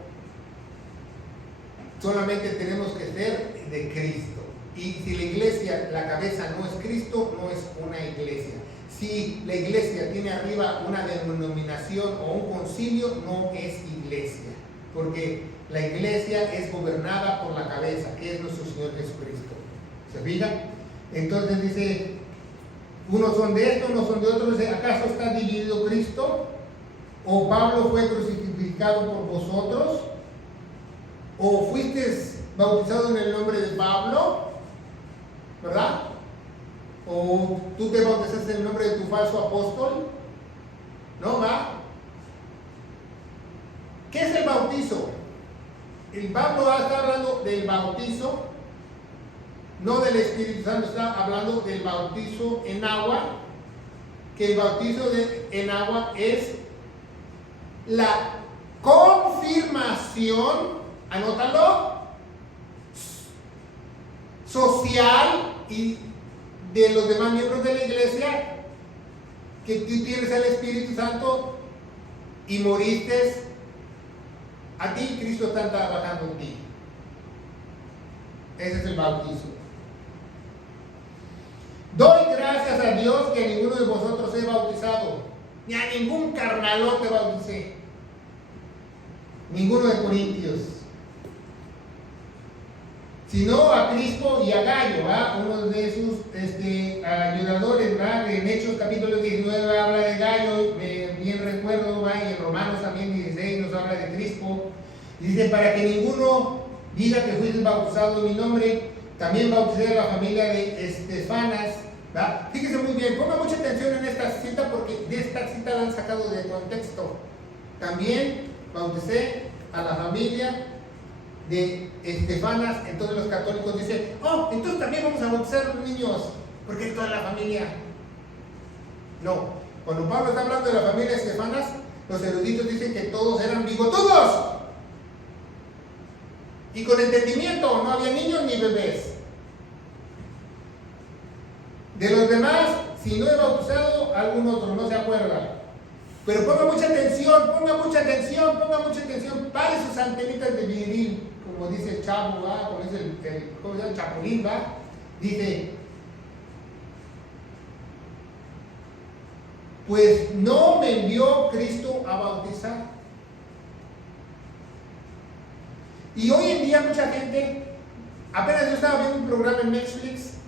Solamente tenemos que ser de Cristo. Y si la iglesia, la cabeza no es Cristo, no es una iglesia. Si la iglesia tiene arriba una denominación o un concilio, no es iglesia, porque la iglesia es gobernada por la cabeza, que es nuestro Señor Jesucristo. ¿Se fijan? Entonces dice, unos son de esto, unos son de otro. Dice: ¿acaso está dividido Cristo? ¿O Pablo fue crucificado por vosotros? ¿O fuisteis bautizados en el nombre de Pablo? ¿Verdad? ¿O tú te bautizaste en el nombre de tu falso apóstol? ¿No va? ¿Qué es el bautizo? El Pablo está hablando del bautizo, no del Espíritu Santo, está hablando del bautizo en agua, que el bautizo en agua es la confirmación, anótalo, social y de los demás miembros de la iglesia, que tú tienes al Espíritu Santo y moriste a ti, Cristo está trabajando en ti. Ese es el bautizo. Doy gracias a Dios que a ninguno de vosotros he bautizado, ni a ningún carnalote bauticé, ninguno de Corintios, sino a Crispo y a Gallo, ¿va? Uno de sus ayudadores, ¿va? En Hechos capítulo 19 habla de Gallo, bien recuerdo, ¿va? Y en Romanos también 16 nos habla de Crispo. Y dice: para que ninguno diga que fuiste bautizado en mi nombre, también bauticé a la familia de Estefanas, ¿va? Fíjese muy bien, ponga mucha atención en esta cita, porque de esta cita la han sacado de contexto. También bauticé a la familia de Estefanas. Entonces los católicos dicen: oh, entonces también vamos a bautizar a los niños, porque es toda la familia. No, cuando Pablo está hablando de la familia de Estefanas, los eruditos dicen que todos eran bigotudos y con entendimiento, no había niños ni bebés. De los demás, si no he bautizado, algún otro no se acuerda. Pero ponga mucha atención, ponga mucha atención, ponga mucha atención. Pare sus antenitas de viril, como dice el chavo, ¿va? Como dice ¿cómo se llama? El chapulín, ¿va? Dice, pues no me envió Cristo a bautizar. Y hoy en día mucha gente, apenas yo estaba viendo un programa en Netflix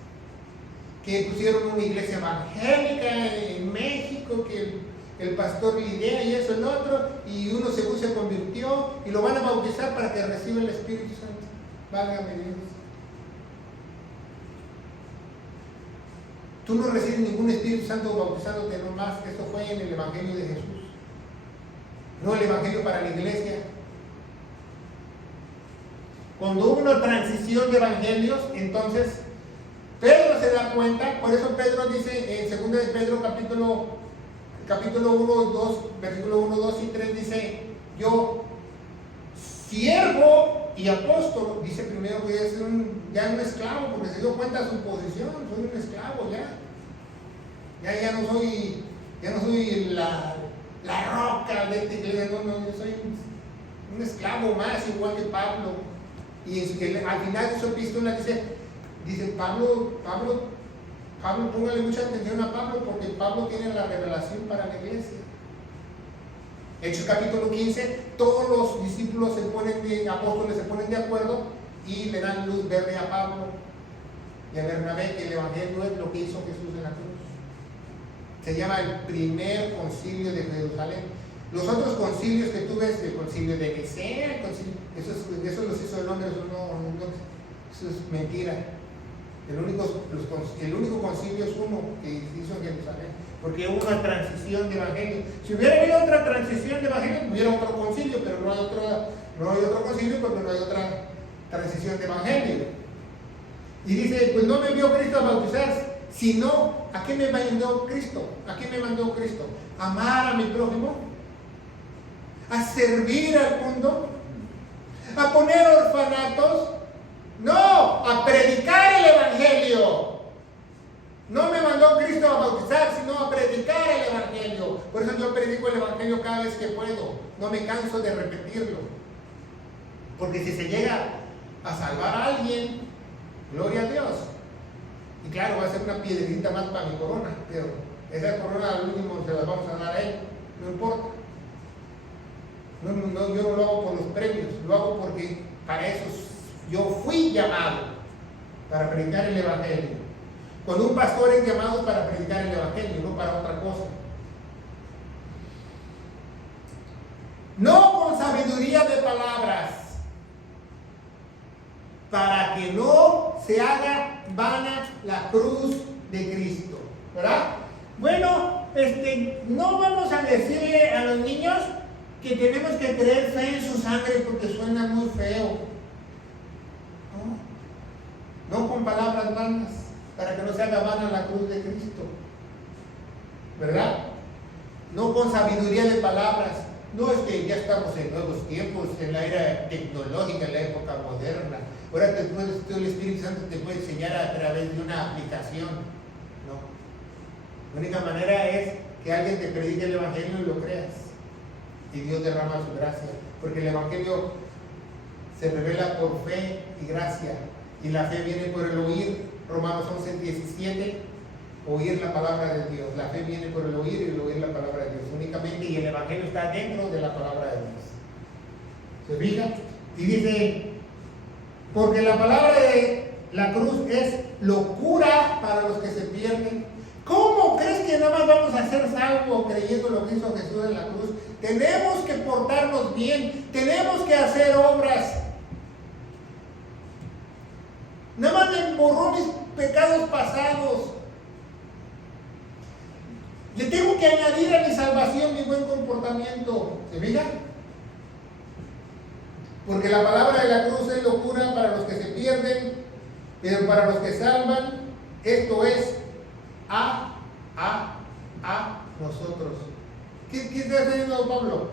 que pusieron una iglesia evangélica en México, que el pastor lidera y eso, el otro, y uno según se convirtió y lo van a bautizar para que reciba el Espíritu Santo. Válgame Dios. Tú no recibes ningún Espíritu Santo bautizándote nomás. Esto fue en el Evangelio de Jesús, no el Evangelio para la iglesia. Cuando hubo una transición de evangelios, entonces Pedro se da cuenta. Por eso Pedro dice en 2 de Pedro capítulo 1, 2, versículo 1, 2 y 3, dice, yo, siervo y apóstol, dice primero que es ya un esclavo, porque se dio cuenta de su posición, soy un esclavo ya no soy la roca de esta iglesia, no, yo soy un esclavo más, igual que Pablo. Y al final de su epístola dice Pablo, póngale mucha atención a Pablo, porque Pablo tiene la revelación para la iglesia. Hechos capítulo 15, todos los discípulos apóstoles se ponen de acuerdo y le dan luz verde a Pablo y a Bernabé, que el evangelio es lo que hizo Jesús en la cruz. Se llama el primer concilio de Jerusalén. Los otros concilios que tú ves, el concilio de Nicea, eso los hizo el hombre, eso es mentira. El único concilio es uno que hizo en Jerusalén, porque hubo una transición de evangelio. Si hubiera habido otra transición de evangelio, hubiera otro concilio, pero no hay otro concilio porque no hay otra transición de evangelio. Y dice, pues no me envió Cristo a bautizar, sino, ¿a qué me mandó Cristo? ¿A qué me mandó Cristo? Amar a mi prójimo, a servir al mundo, a poner orfanatos. No, a predicar el evangelio. No me mandó Cristo a bautizar, sino a predicar el evangelio. Por eso yo predico el evangelio cada vez que puedo. No me canso de repetirlo. Porque si se llega a salvar a alguien, gloria a Dios. Y claro, va a ser una piedrita más para mi corona, pero esa corona al último se la vamos a dar a él. No importa. No, yo no lo hago por los premios, lo hago porque para eso yo fui llamado, para predicar el evangelio. Cuando un pastor es llamado para predicar el evangelio, no para otra cosa. No con sabiduría de palabras, para que no se haga vana la cruz de Cristo, ¿verdad? Bueno, no vamos a decirle a los niños que tenemos que creer fe en su sangre porque suena muy feo. No con palabras vanas, para que no se haga vana la cruz de Cristo, ¿verdad? No con sabiduría de palabras. No, es que ya estamos en nuevos tiempos, en la era tecnológica, en la época moderna. Ahora el Espíritu Santo te puede enseñar a través de una aplicación. No. La única manera es que alguien te predique el evangelio y lo creas. Y Dios derrama su gracia. Porque el evangelio se revela por fe y gracia. Y la fe viene por el oír. Romanos 11:17. Oír la palabra de Dios. La fe viene por el oír y el oír la palabra de Dios únicamente. Y el evangelio está dentro de la palabra de Dios. ¿Se fija? Y dice, porque la palabra de la cruz es locura para los que se pierden. ¿Cómo crees que nada más vamos a ser salvos creyendo lo que hizo Jesús en la cruz? Tenemos que portarnos bien, tenemos que hacer obras. Nada más me borró mis pecados pasados. Le tengo que añadir a mi salvación mi buen comportamiento. ¿Se fija? Porque la palabra de la cruz es locura para los que se pierden, pero para los que salvan, esto es a nosotros. ¿Qué está diciendo Pablo?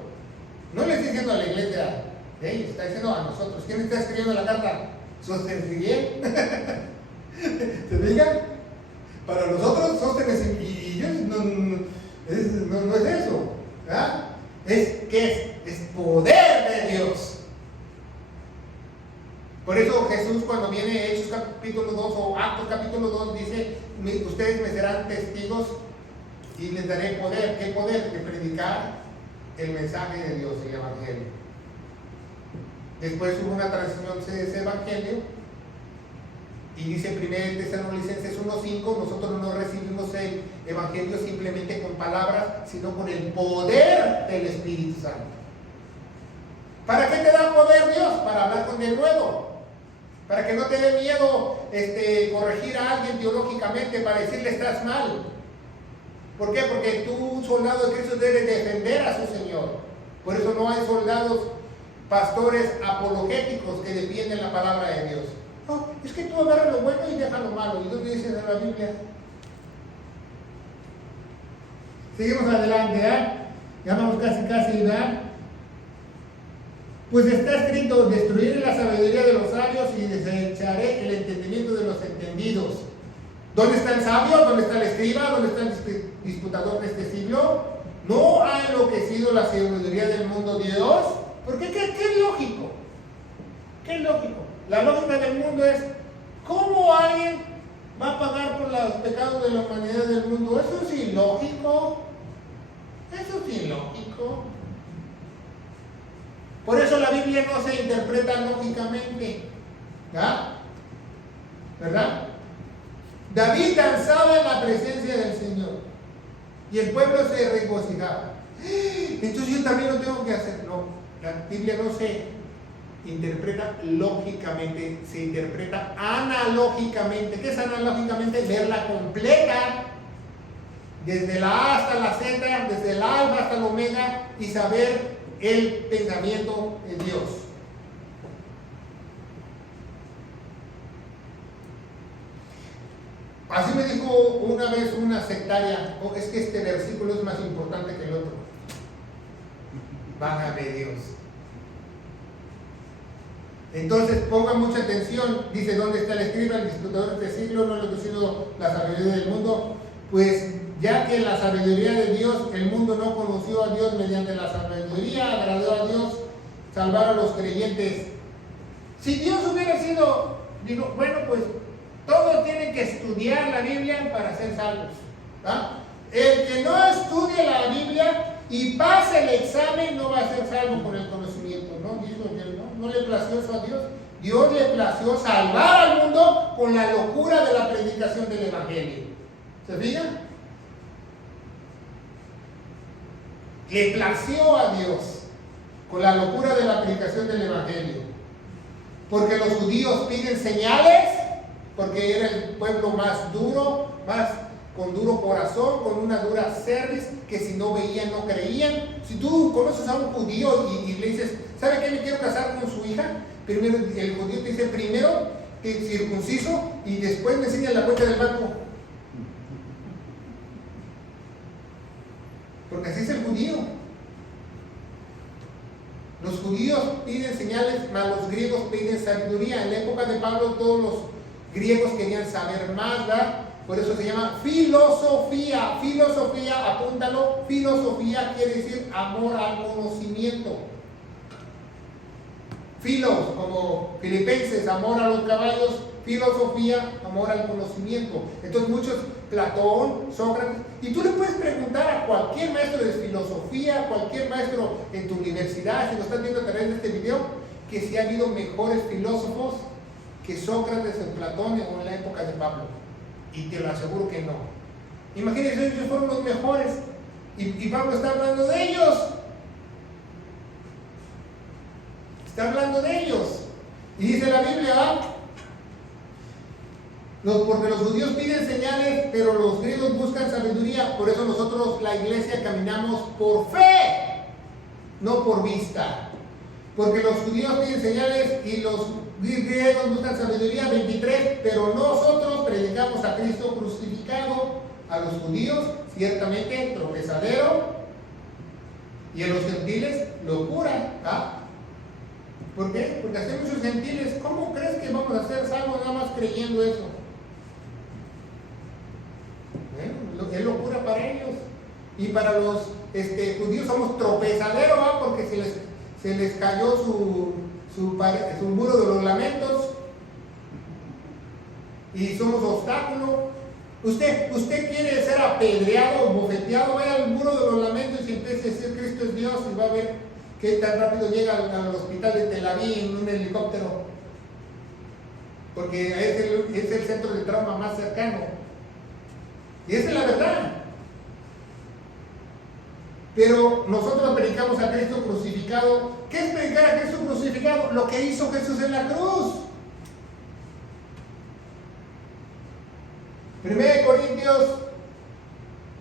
No le está diciendo a la iglesia, está diciendo a nosotros. ¿Quién está escribiendo la carta? Sostenir. ¿Se fija? Para nosotros, Sóstenes y yo no es eso. capítulo 2 o Actos capítulo 2 dice, ustedes me serán testigos y les daré poder. ¿Qué poder? De predicar el mensaje de Dios, el Evangelio. Después hubo una transición de ese Evangelio y dice en 1 Tesalonicenses 1:5, nosotros no recibimos el Evangelio simplemente con palabras, sino con el poder del Espíritu Santo. ¿Para qué te da poder Dios? Para hablar con el nuevo. Para que no te dé miedo corregir a alguien teológicamente, para decirle estás mal. ¿Por qué? Porque tú, un soldado de Cristo, debe defender a su Señor. Por eso no hay soldados, pastores apologéticos que defienden la palabra de Dios. No, es que tú agarras lo bueno y dejas lo malo. ¿Y dónde dice en la Biblia? Seguimos adelante, ya vamos casi, ¿verdad? Pues está escrito, destruiré la sabiduría de los sabios y desecharé el entendimiento de los entendidos. ¿Dónde está el sabio? ¿Dónde está el escriba? ¿Dónde está el disputador de este siglo? ¿No ha enloquecido la sabiduría del mundo Dios? Porque ¿qué es lógico? ¿Qué es lógico? La lógica del mundo es, ¿cómo alguien va a pagar por los pecados de la humanidad del mundo? Eso es ilógico. Eso es ilógico. Por eso la Biblia no se interpreta lógicamente. ¿Ya? ¿Verdad? David danzaba en la presencia del Señor y el pueblo se regocijaba. Entonces yo también lo tengo que hacer. No, la Biblia no se interpreta lógicamente, se interpreta analógicamente. ¿Qué es analógicamente? Verla completa, desde la A hasta la Z, desde el alfa hasta el omega, y saber el pensamiento de Dios. Así me dijo una vez una sectaria, es que este versículo es más importante que el otro. Válgame Dios. Entonces pongan mucha atención, dice, ¿dónde está el escriba, el disputador de este siglo? No ha enloquecido la sabiduría del mundo. Pues ya que la sabiduría de Dios, el mundo no conoció a Dios mediante la sabiduría, agradó a Dios salvar a los creyentes. Si Dios hubiera sido, digo, bueno, pues todos tienen que estudiar la Biblia para ser salvos. ¿Ah? El que no estudie la Biblia y pase el examen no va a ser salvo con el conocimiento. No, dijo él, no le plació eso a Dios. Dios le plació salvar al mundo con la locura de la predicación del Evangelio. ¿Se fijan? Le plació a Dios con la locura de la predicación del Evangelio. Porque los judíos piden señales, porque era el pueblo más duro, más con duro corazón, con una dura cerviz, que si no veían no creían. Si tú conoces a un judío y le dices, ¿sabe qué? Me quiero casar con su hija. Primero el judío te dice, primero te circunciso y después me enseñas la cuenta del banco. Porque así es el judío. Los judíos piden señales, mas los griegos piden sabiduría. En la época de Pablo todos los griegos querían saber más, ¿verdad? Por eso se llama filosofía. Filosofía, apúntalo, filosofía quiere decir amor al conocimiento. Filos, como Filipenses, amor a los caballos. Filosofía, amor al conocimiento. Entonces muchos, Platón, Sócrates, y tú le puedes preguntar a cualquier maestro de filosofía, cualquier maestro en tu universidad, si lo estás viendo a través de este video, que si ha habido mejores filósofos que Sócrates, en Platón o en la época de Pablo. Y te lo aseguro que no. Imagínense, ellos fueron los mejores. Y Pablo está hablando de ellos. Está hablando de ellos. Y dice la Biblia, porque los judíos piden señales, pero los griegos buscan sabiduría. Por eso nosotros, la iglesia, caminamos por fe, no por vista. Porque los judíos piden señales y los griegos buscan sabiduría. 23, pero nosotros predicamos a Cristo crucificado, a los judíos ciertamente tropezadero y a los gentiles locura. ¿Por qué? Porque hacen muchos gentiles. ¿Cómo crees que vamos a ser salvos nada más creyendo eso? Es locura para ellos. Y para los judíos somos tropezadero, porque se les cayó su muro de los lamentos. y somos obstáculo. Usted quiere ser apedreado o bofeteado, vaya al muro de los lamentos y empiece a decir Cristo es Dios y va a ver qué tan rápido llega al hospital de Tel Aviv en un helicóptero. Porque es el centro de trauma más cercano. Y esa es la verdad. Pero nosotros predicamos a Cristo crucificado. ¿Qué es predicar a Cristo crucificado? Lo que hizo Jesús en la cruz. 1 Corintios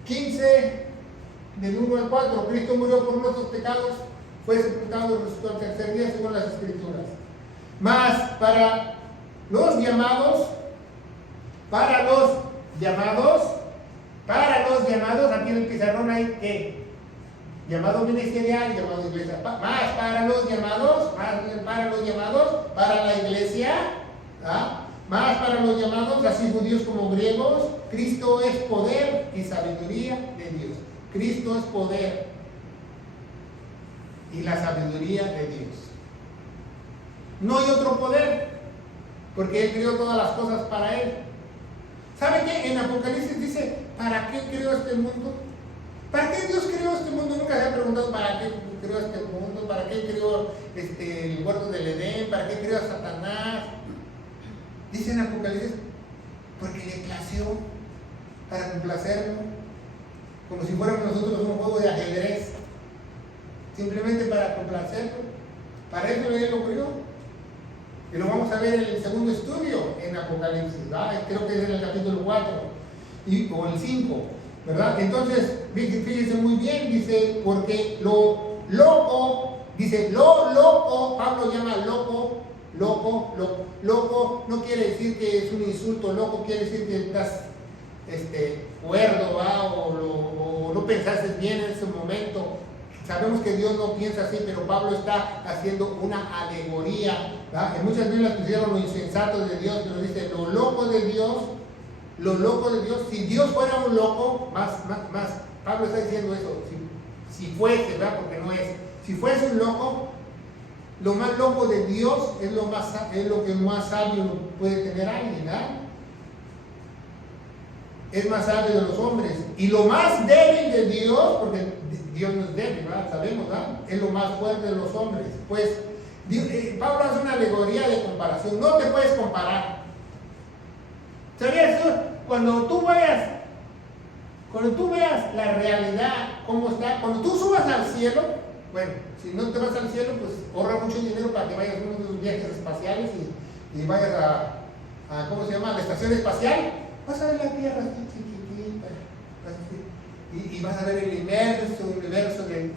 15, del 1 al 4. Cristo murió por nuestros pecados, fue sepultado y resucitó al tercer día según las Escrituras. Mas para los llamados, aquí en el pizarrón hay que llamado ministerial, llamado iglesia. Más para los llamados, para la iglesia, más para los llamados, así judíos como griegos. Cristo es poder y sabiduría de Dios. Cristo es poder y la sabiduría de Dios. No hay otro poder, porque Él creó todas las cosas para Él. ¿Sabe qué? En Apocalipsis dice, ¿para qué creó este mundo? ¿Para qué Dios creó este mundo? Nunca se ha preguntado para qué creó este mundo, para qué creó el huerto del Edén, para qué creó a Satanás. Dice en Apocalipsis, porque le plació, para complacerlo, como si fuéramos nosotros un juego de ajedrez, simplemente para complacerlo. Para eso Él lo creó. Y lo vamos a ver en el segundo estudio en Apocalipsis, ¿verdad? Creo que es en el capítulo 4 o el 5, ¿verdad? Entonces, fíjense muy bien, dice, porque lo loco, Pablo llama loco no quiere decir que es un insulto, loco quiere decir que estás cuerdo, o no pensaste bien en ese momento. Sabemos que Dios no piensa así, pero Pablo está haciendo una alegoría, ¿verdad? En muchas Biblias pusieron lo insensato de Dios, pero dice lo loco de Dios. Si Dios fuera un loco, más Pablo está diciendo eso, si fuese, ¿verdad? Porque no es. Si fuese un loco, lo más loco de Dios es lo que más sabio puede tener alguien, ¿verdad? Es más sabio de los hombres. Y lo más débil de Dios, porque Dios no es débil, ¿verdad? Sabemos, ¿verdad? Es lo más fuerte de los hombres. Pues Pablo hace una alegoría de comparación. No te puedes comparar. ¿Sabías eso? Cuando tú veas la realidad, cómo está, cuando tú subas al cielo, bueno, si no te vas al cielo, pues ahorra mucho dinero para que vayas a uno de esos viajes espaciales y vayas a ¿cómo se llama? La estación espacial. Vas a ver la Tierra así chiquitita, y vas a ver el inmenso universo de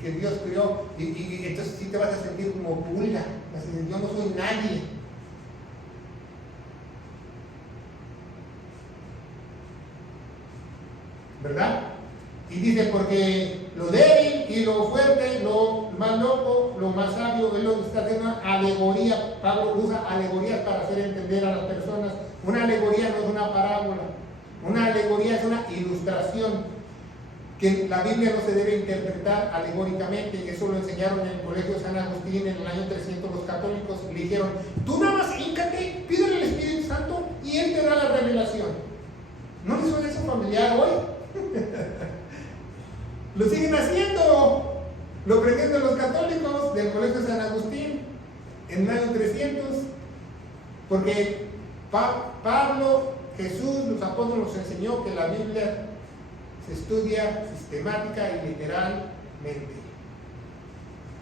que Dios creó, y entonces sí te vas a sentir como pulga, así, yo no soy nadie. ¿Verdad? Y dice, porque lo débil y lo fuerte, lo más loco, lo más sabio, él lo está haciendo una alegoría. Pablo usa alegorías para hacer entender a las personas. Una alegoría no es una parábola, una alegoría es una ilustración, que la Biblia no se debe interpretar alegóricamente. Eso lo enseñaron en el colegio San Agustín en el año 300 los católicos. Le dijeron, tú nada más híncate, pídele al Espíritu Santo y Él te da la revelación. ¿No les suena eso familiar hoy? Lo siguen haciendo. Lo pretenden los católicos del colegio San Agustín en el año 300, porque Pablo, Jesús, los apóstoles nos enseñó que la Biblia se estudia sistemática y literalmente,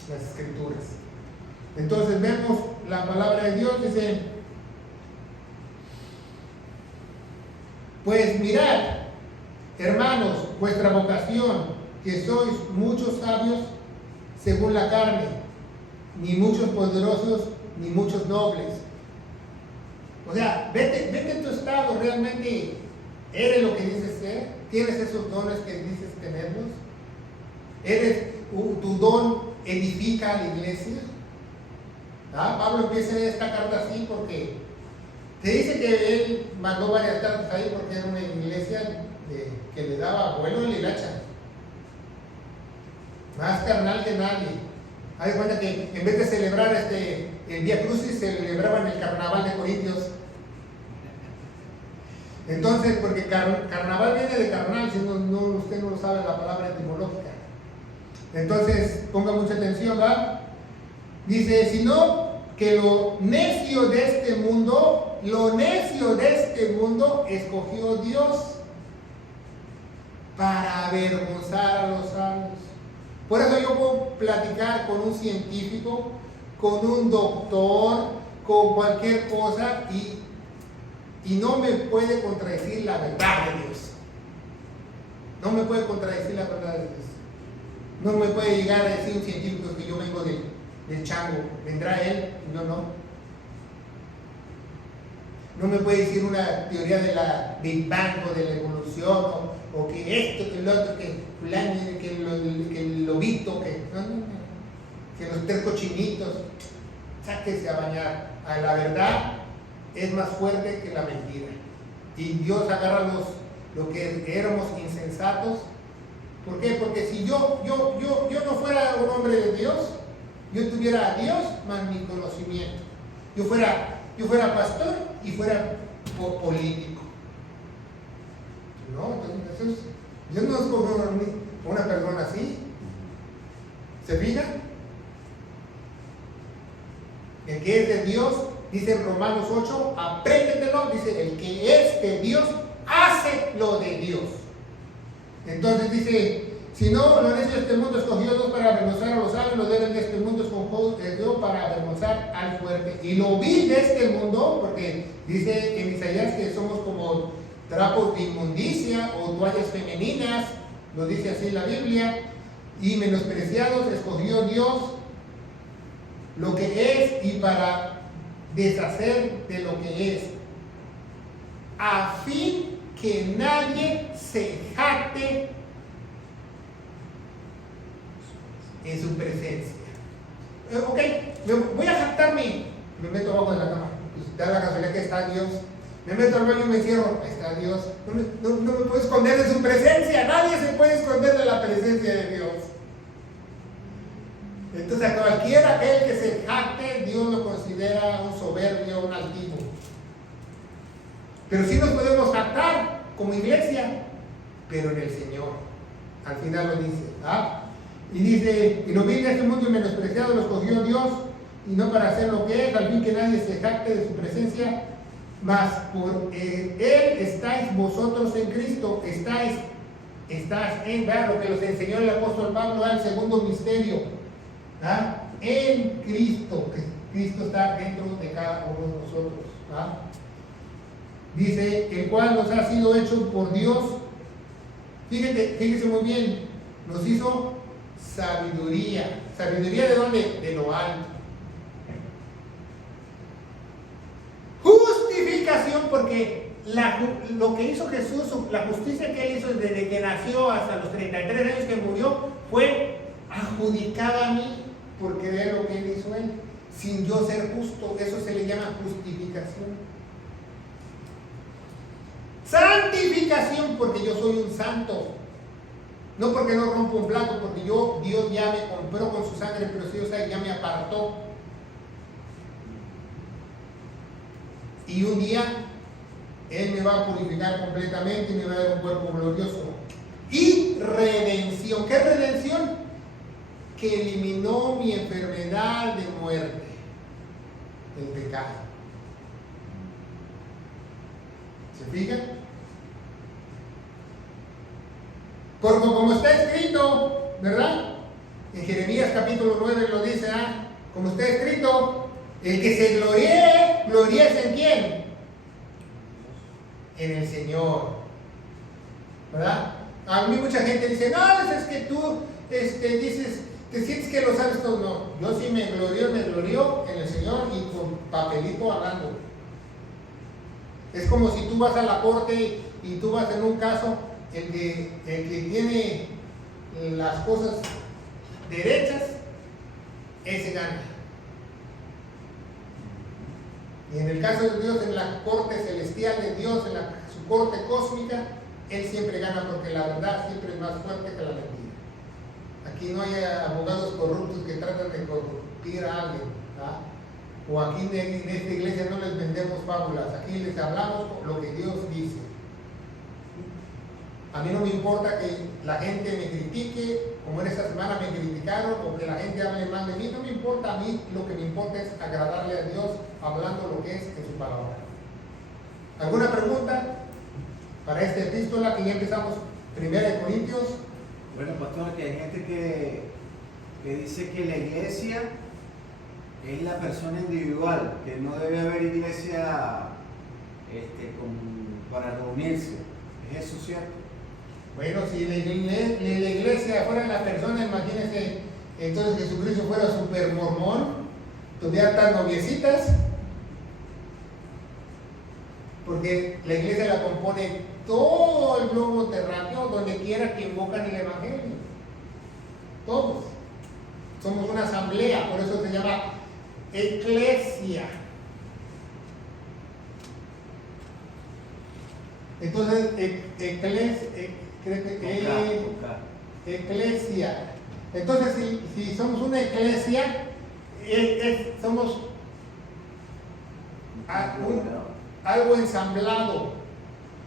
las Escrituras. Entonces vemos la palabra de Dios, dice, pues mirad, hermanos, vuestra vocación, que sois muchos sabios según la carne, ni muchos poderosos, ni muchos nobles. O sea, vete en tu estado, realmente eres lo que dices ser, tienes esos dones que dices tenerlos, tu don edifica a la iglesia. Pablo empieza esta carta así porque te dice que él mandó varias cartas ahí porque era una iglesia que le daba vuelo y lilacha, más carnal que nadie. Hay cuenta que en vez de celebrar el Vía Crucis, celebraban el carnaval de Corintios. Entonces, porque carnaval viene de carnal, si usted no lo sabe la palabra etimológica. Entonces, ponga mucha atención, ¿va? Dice, sino que lo necio de este mundo escogió Dios para avergonzar a los sabios. Por eso yo puedo platicar con un científico, con un doctor, con cualquier cosa y no me puede contradecir la verdad de Dios. No me puede contradecir la verdad de Dios. No me puede llegar a decir un científico que yo vengo del chango. ¿Vendrá él? Yo no. No me puede decir una teoría de la Big Bang o de la evolución o que esto, que el otro, que el lobito, que los tres cochinitos. Sáquese a bañar. A la verdad es más fuerte que la mentira. Y Dios agarra lo que éramos insensatos. ¿Por qué? Porque si yo no fuera un hombre de Dios, yo tuviera a Dios más mi conocimiento. Yo fuera pastor y fuera político. No, entonces Dios no escogió a una persona así. ¿Se fijan? El que es de Dios, dice en Romanos 8, apréndetelo, dice, el que es de Dios, hace lo de Dios. Entonces dice, si no, lo necio de este mundo escogió Dios para avergonzar a los sabios, lo débil de este mundo escogió Dios para avergonzar al fuerte. Y lo vil de este mundo, porque dice en Isaías que somos como trapos de inmundicia o toallas femeninas, lo dice así la Biblia, y menospreciados escogió Dios lo que es y para deshacer de lo que es, a fin que nadie se jacte en su presencia. Ok, voy a jactarme, me meto abajo de la cama, pues da la casualidad que está Dios, me meto al baño y me encierro, ahí está Dios, no me puedo esconder de su presencia, nadie se puede esconder de la presencia de Dios. Entonces a cualquiera aquel que se jacte, Dios lo considera un soberbio, un altivo. Pero sí nos podemos jactar como iglesia, pero en el Señor. Al final lo dice. ¿Ah? Y dice, y lo vil de este mundo y menospreciado lo escogió Dios, y no para hacer lo que es, al fin que nadie se jacte de su presencia, mas por Él estáis vosotros en Cristo, estás en, ¿verdad? Lo que nos enseñó el apóstol Pablo, el segundo misterio. ¿Ah? En Cristo, que Cristo está dentro de cada uno de nosotros. ¿Ah? Dice, el cual nos ha sido hecho por Dios. Fíjese muy bien, nos hizo sabiduría. ¿Sabiduría de dónde? De lo alto. Justificación, porque lo que hizo Jesús, la justicia que Él hizo desde que nació hasta los 33 años que murió, fue adjudicada a mí por creer lo que Él hizo Él, sin yo ser justo. Eso se le llama justificación. Santificación, porque yo soy un santo. No porque no rompo un plato, porque Dios ya me compró con su sangre preciosa y ya me apartó. Y un día Él me va a purificar completamente y me va a dar un cuerpo glorioso. Y redención. ¿Qué redención? Que eliminó mi enfermedad de muerte, el pecado. ¿Se fijan? Porque como está escrito, ¿verdad? En Jeremías capítulo 9 lo dice, como está escrito, el que se gloríe ¿en quién? En el Señor. ¿Verdad? A mí mucha gente dice, no, es que tú dices, te sientes que lo sabes todo. No, yo sí me glorío en el Señor y con papelito hablando. Es como si tú vas a la corte y tú vas en un caso, el que tiene las cosas derechas, ese gana. Y en el caso de Dios, en la corte celestial de Dios, en su corte cósmica, Él siempre gana porque la verdad siempre es más fuerte que la mentira. Aquí no hay abogados corruptos que tratan de corruptir a alguien. ¿Ah? O aquí en esta iglesia no les vendemos fábulas, aquí les hablamos lo que Dios dice. A mí no me importa que la gente me critique, como en esta semana me criticaron, o que la gente hable mal de mí. No me importa. A mí lo que me importa es agradarle a Dios hablando lo que es en su palabra. ¿Alguna pregunta para esta epístola que ya empezamos? 1 Corintios. Bueno, pastor, que hay gente que dice que la iglesia es la persona individual, que no debe haber iglesia para reunirse. ¿Es eso cierto? Bueno, si la iglesia fuera la persona, imagínense, entonces Jesucristo fuera super mormón, tuviera tan noviecitas, porque la iglesia la compone todo el globo terráqueo, donde quiera que invocan el evangelio. Todos. Somos una asamblea, por eso se llama eclesia. Entonces, eclesia. Entonces, si somos una eclesia, somos algo ensamblado.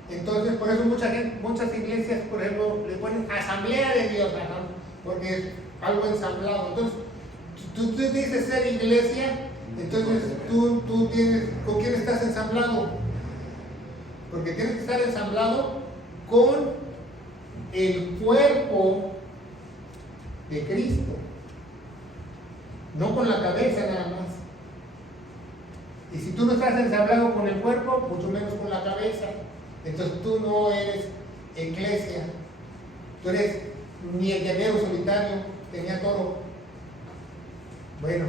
Entonces, por eso muchas iglesias, por ejemplo, le ponen asamblea de Dios, porque es algo ensamblado. Entonces, tú dices ser iglesia, entonces tú tienes, ¿con quién estás ensamblado? Porque tienes que estar ensamblado con el cuerpo de Cristo, no con la cabeza nada más. Y si tú no estás ensamblado con el cuerpo, mucho menos con la cabeza, entonces tú no eres iglesia. Tú eres ni el llanero solitario, tenía toro. Bueno,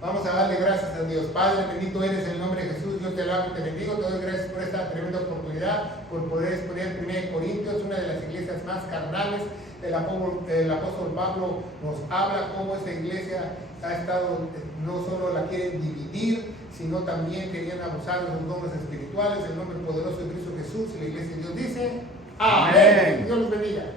vamos a darle gracias a Dios. Padre, bendito eres en el nombre de Jesús. Yo te alabo y te bendigo. Te doy gracias por esta tremenda oportunidad, por poder exponer 1 Corintios, una de las iglesias más carnales. El apóstol Pablo nos habla cómo esta iglesia ha estado, no solo la quieren dividir, sino también querían abusar de los dones espirituales. En el nombre poderoso de Cristo Jesús y la iglesia de Dios dice: amén. Dios los bendiga.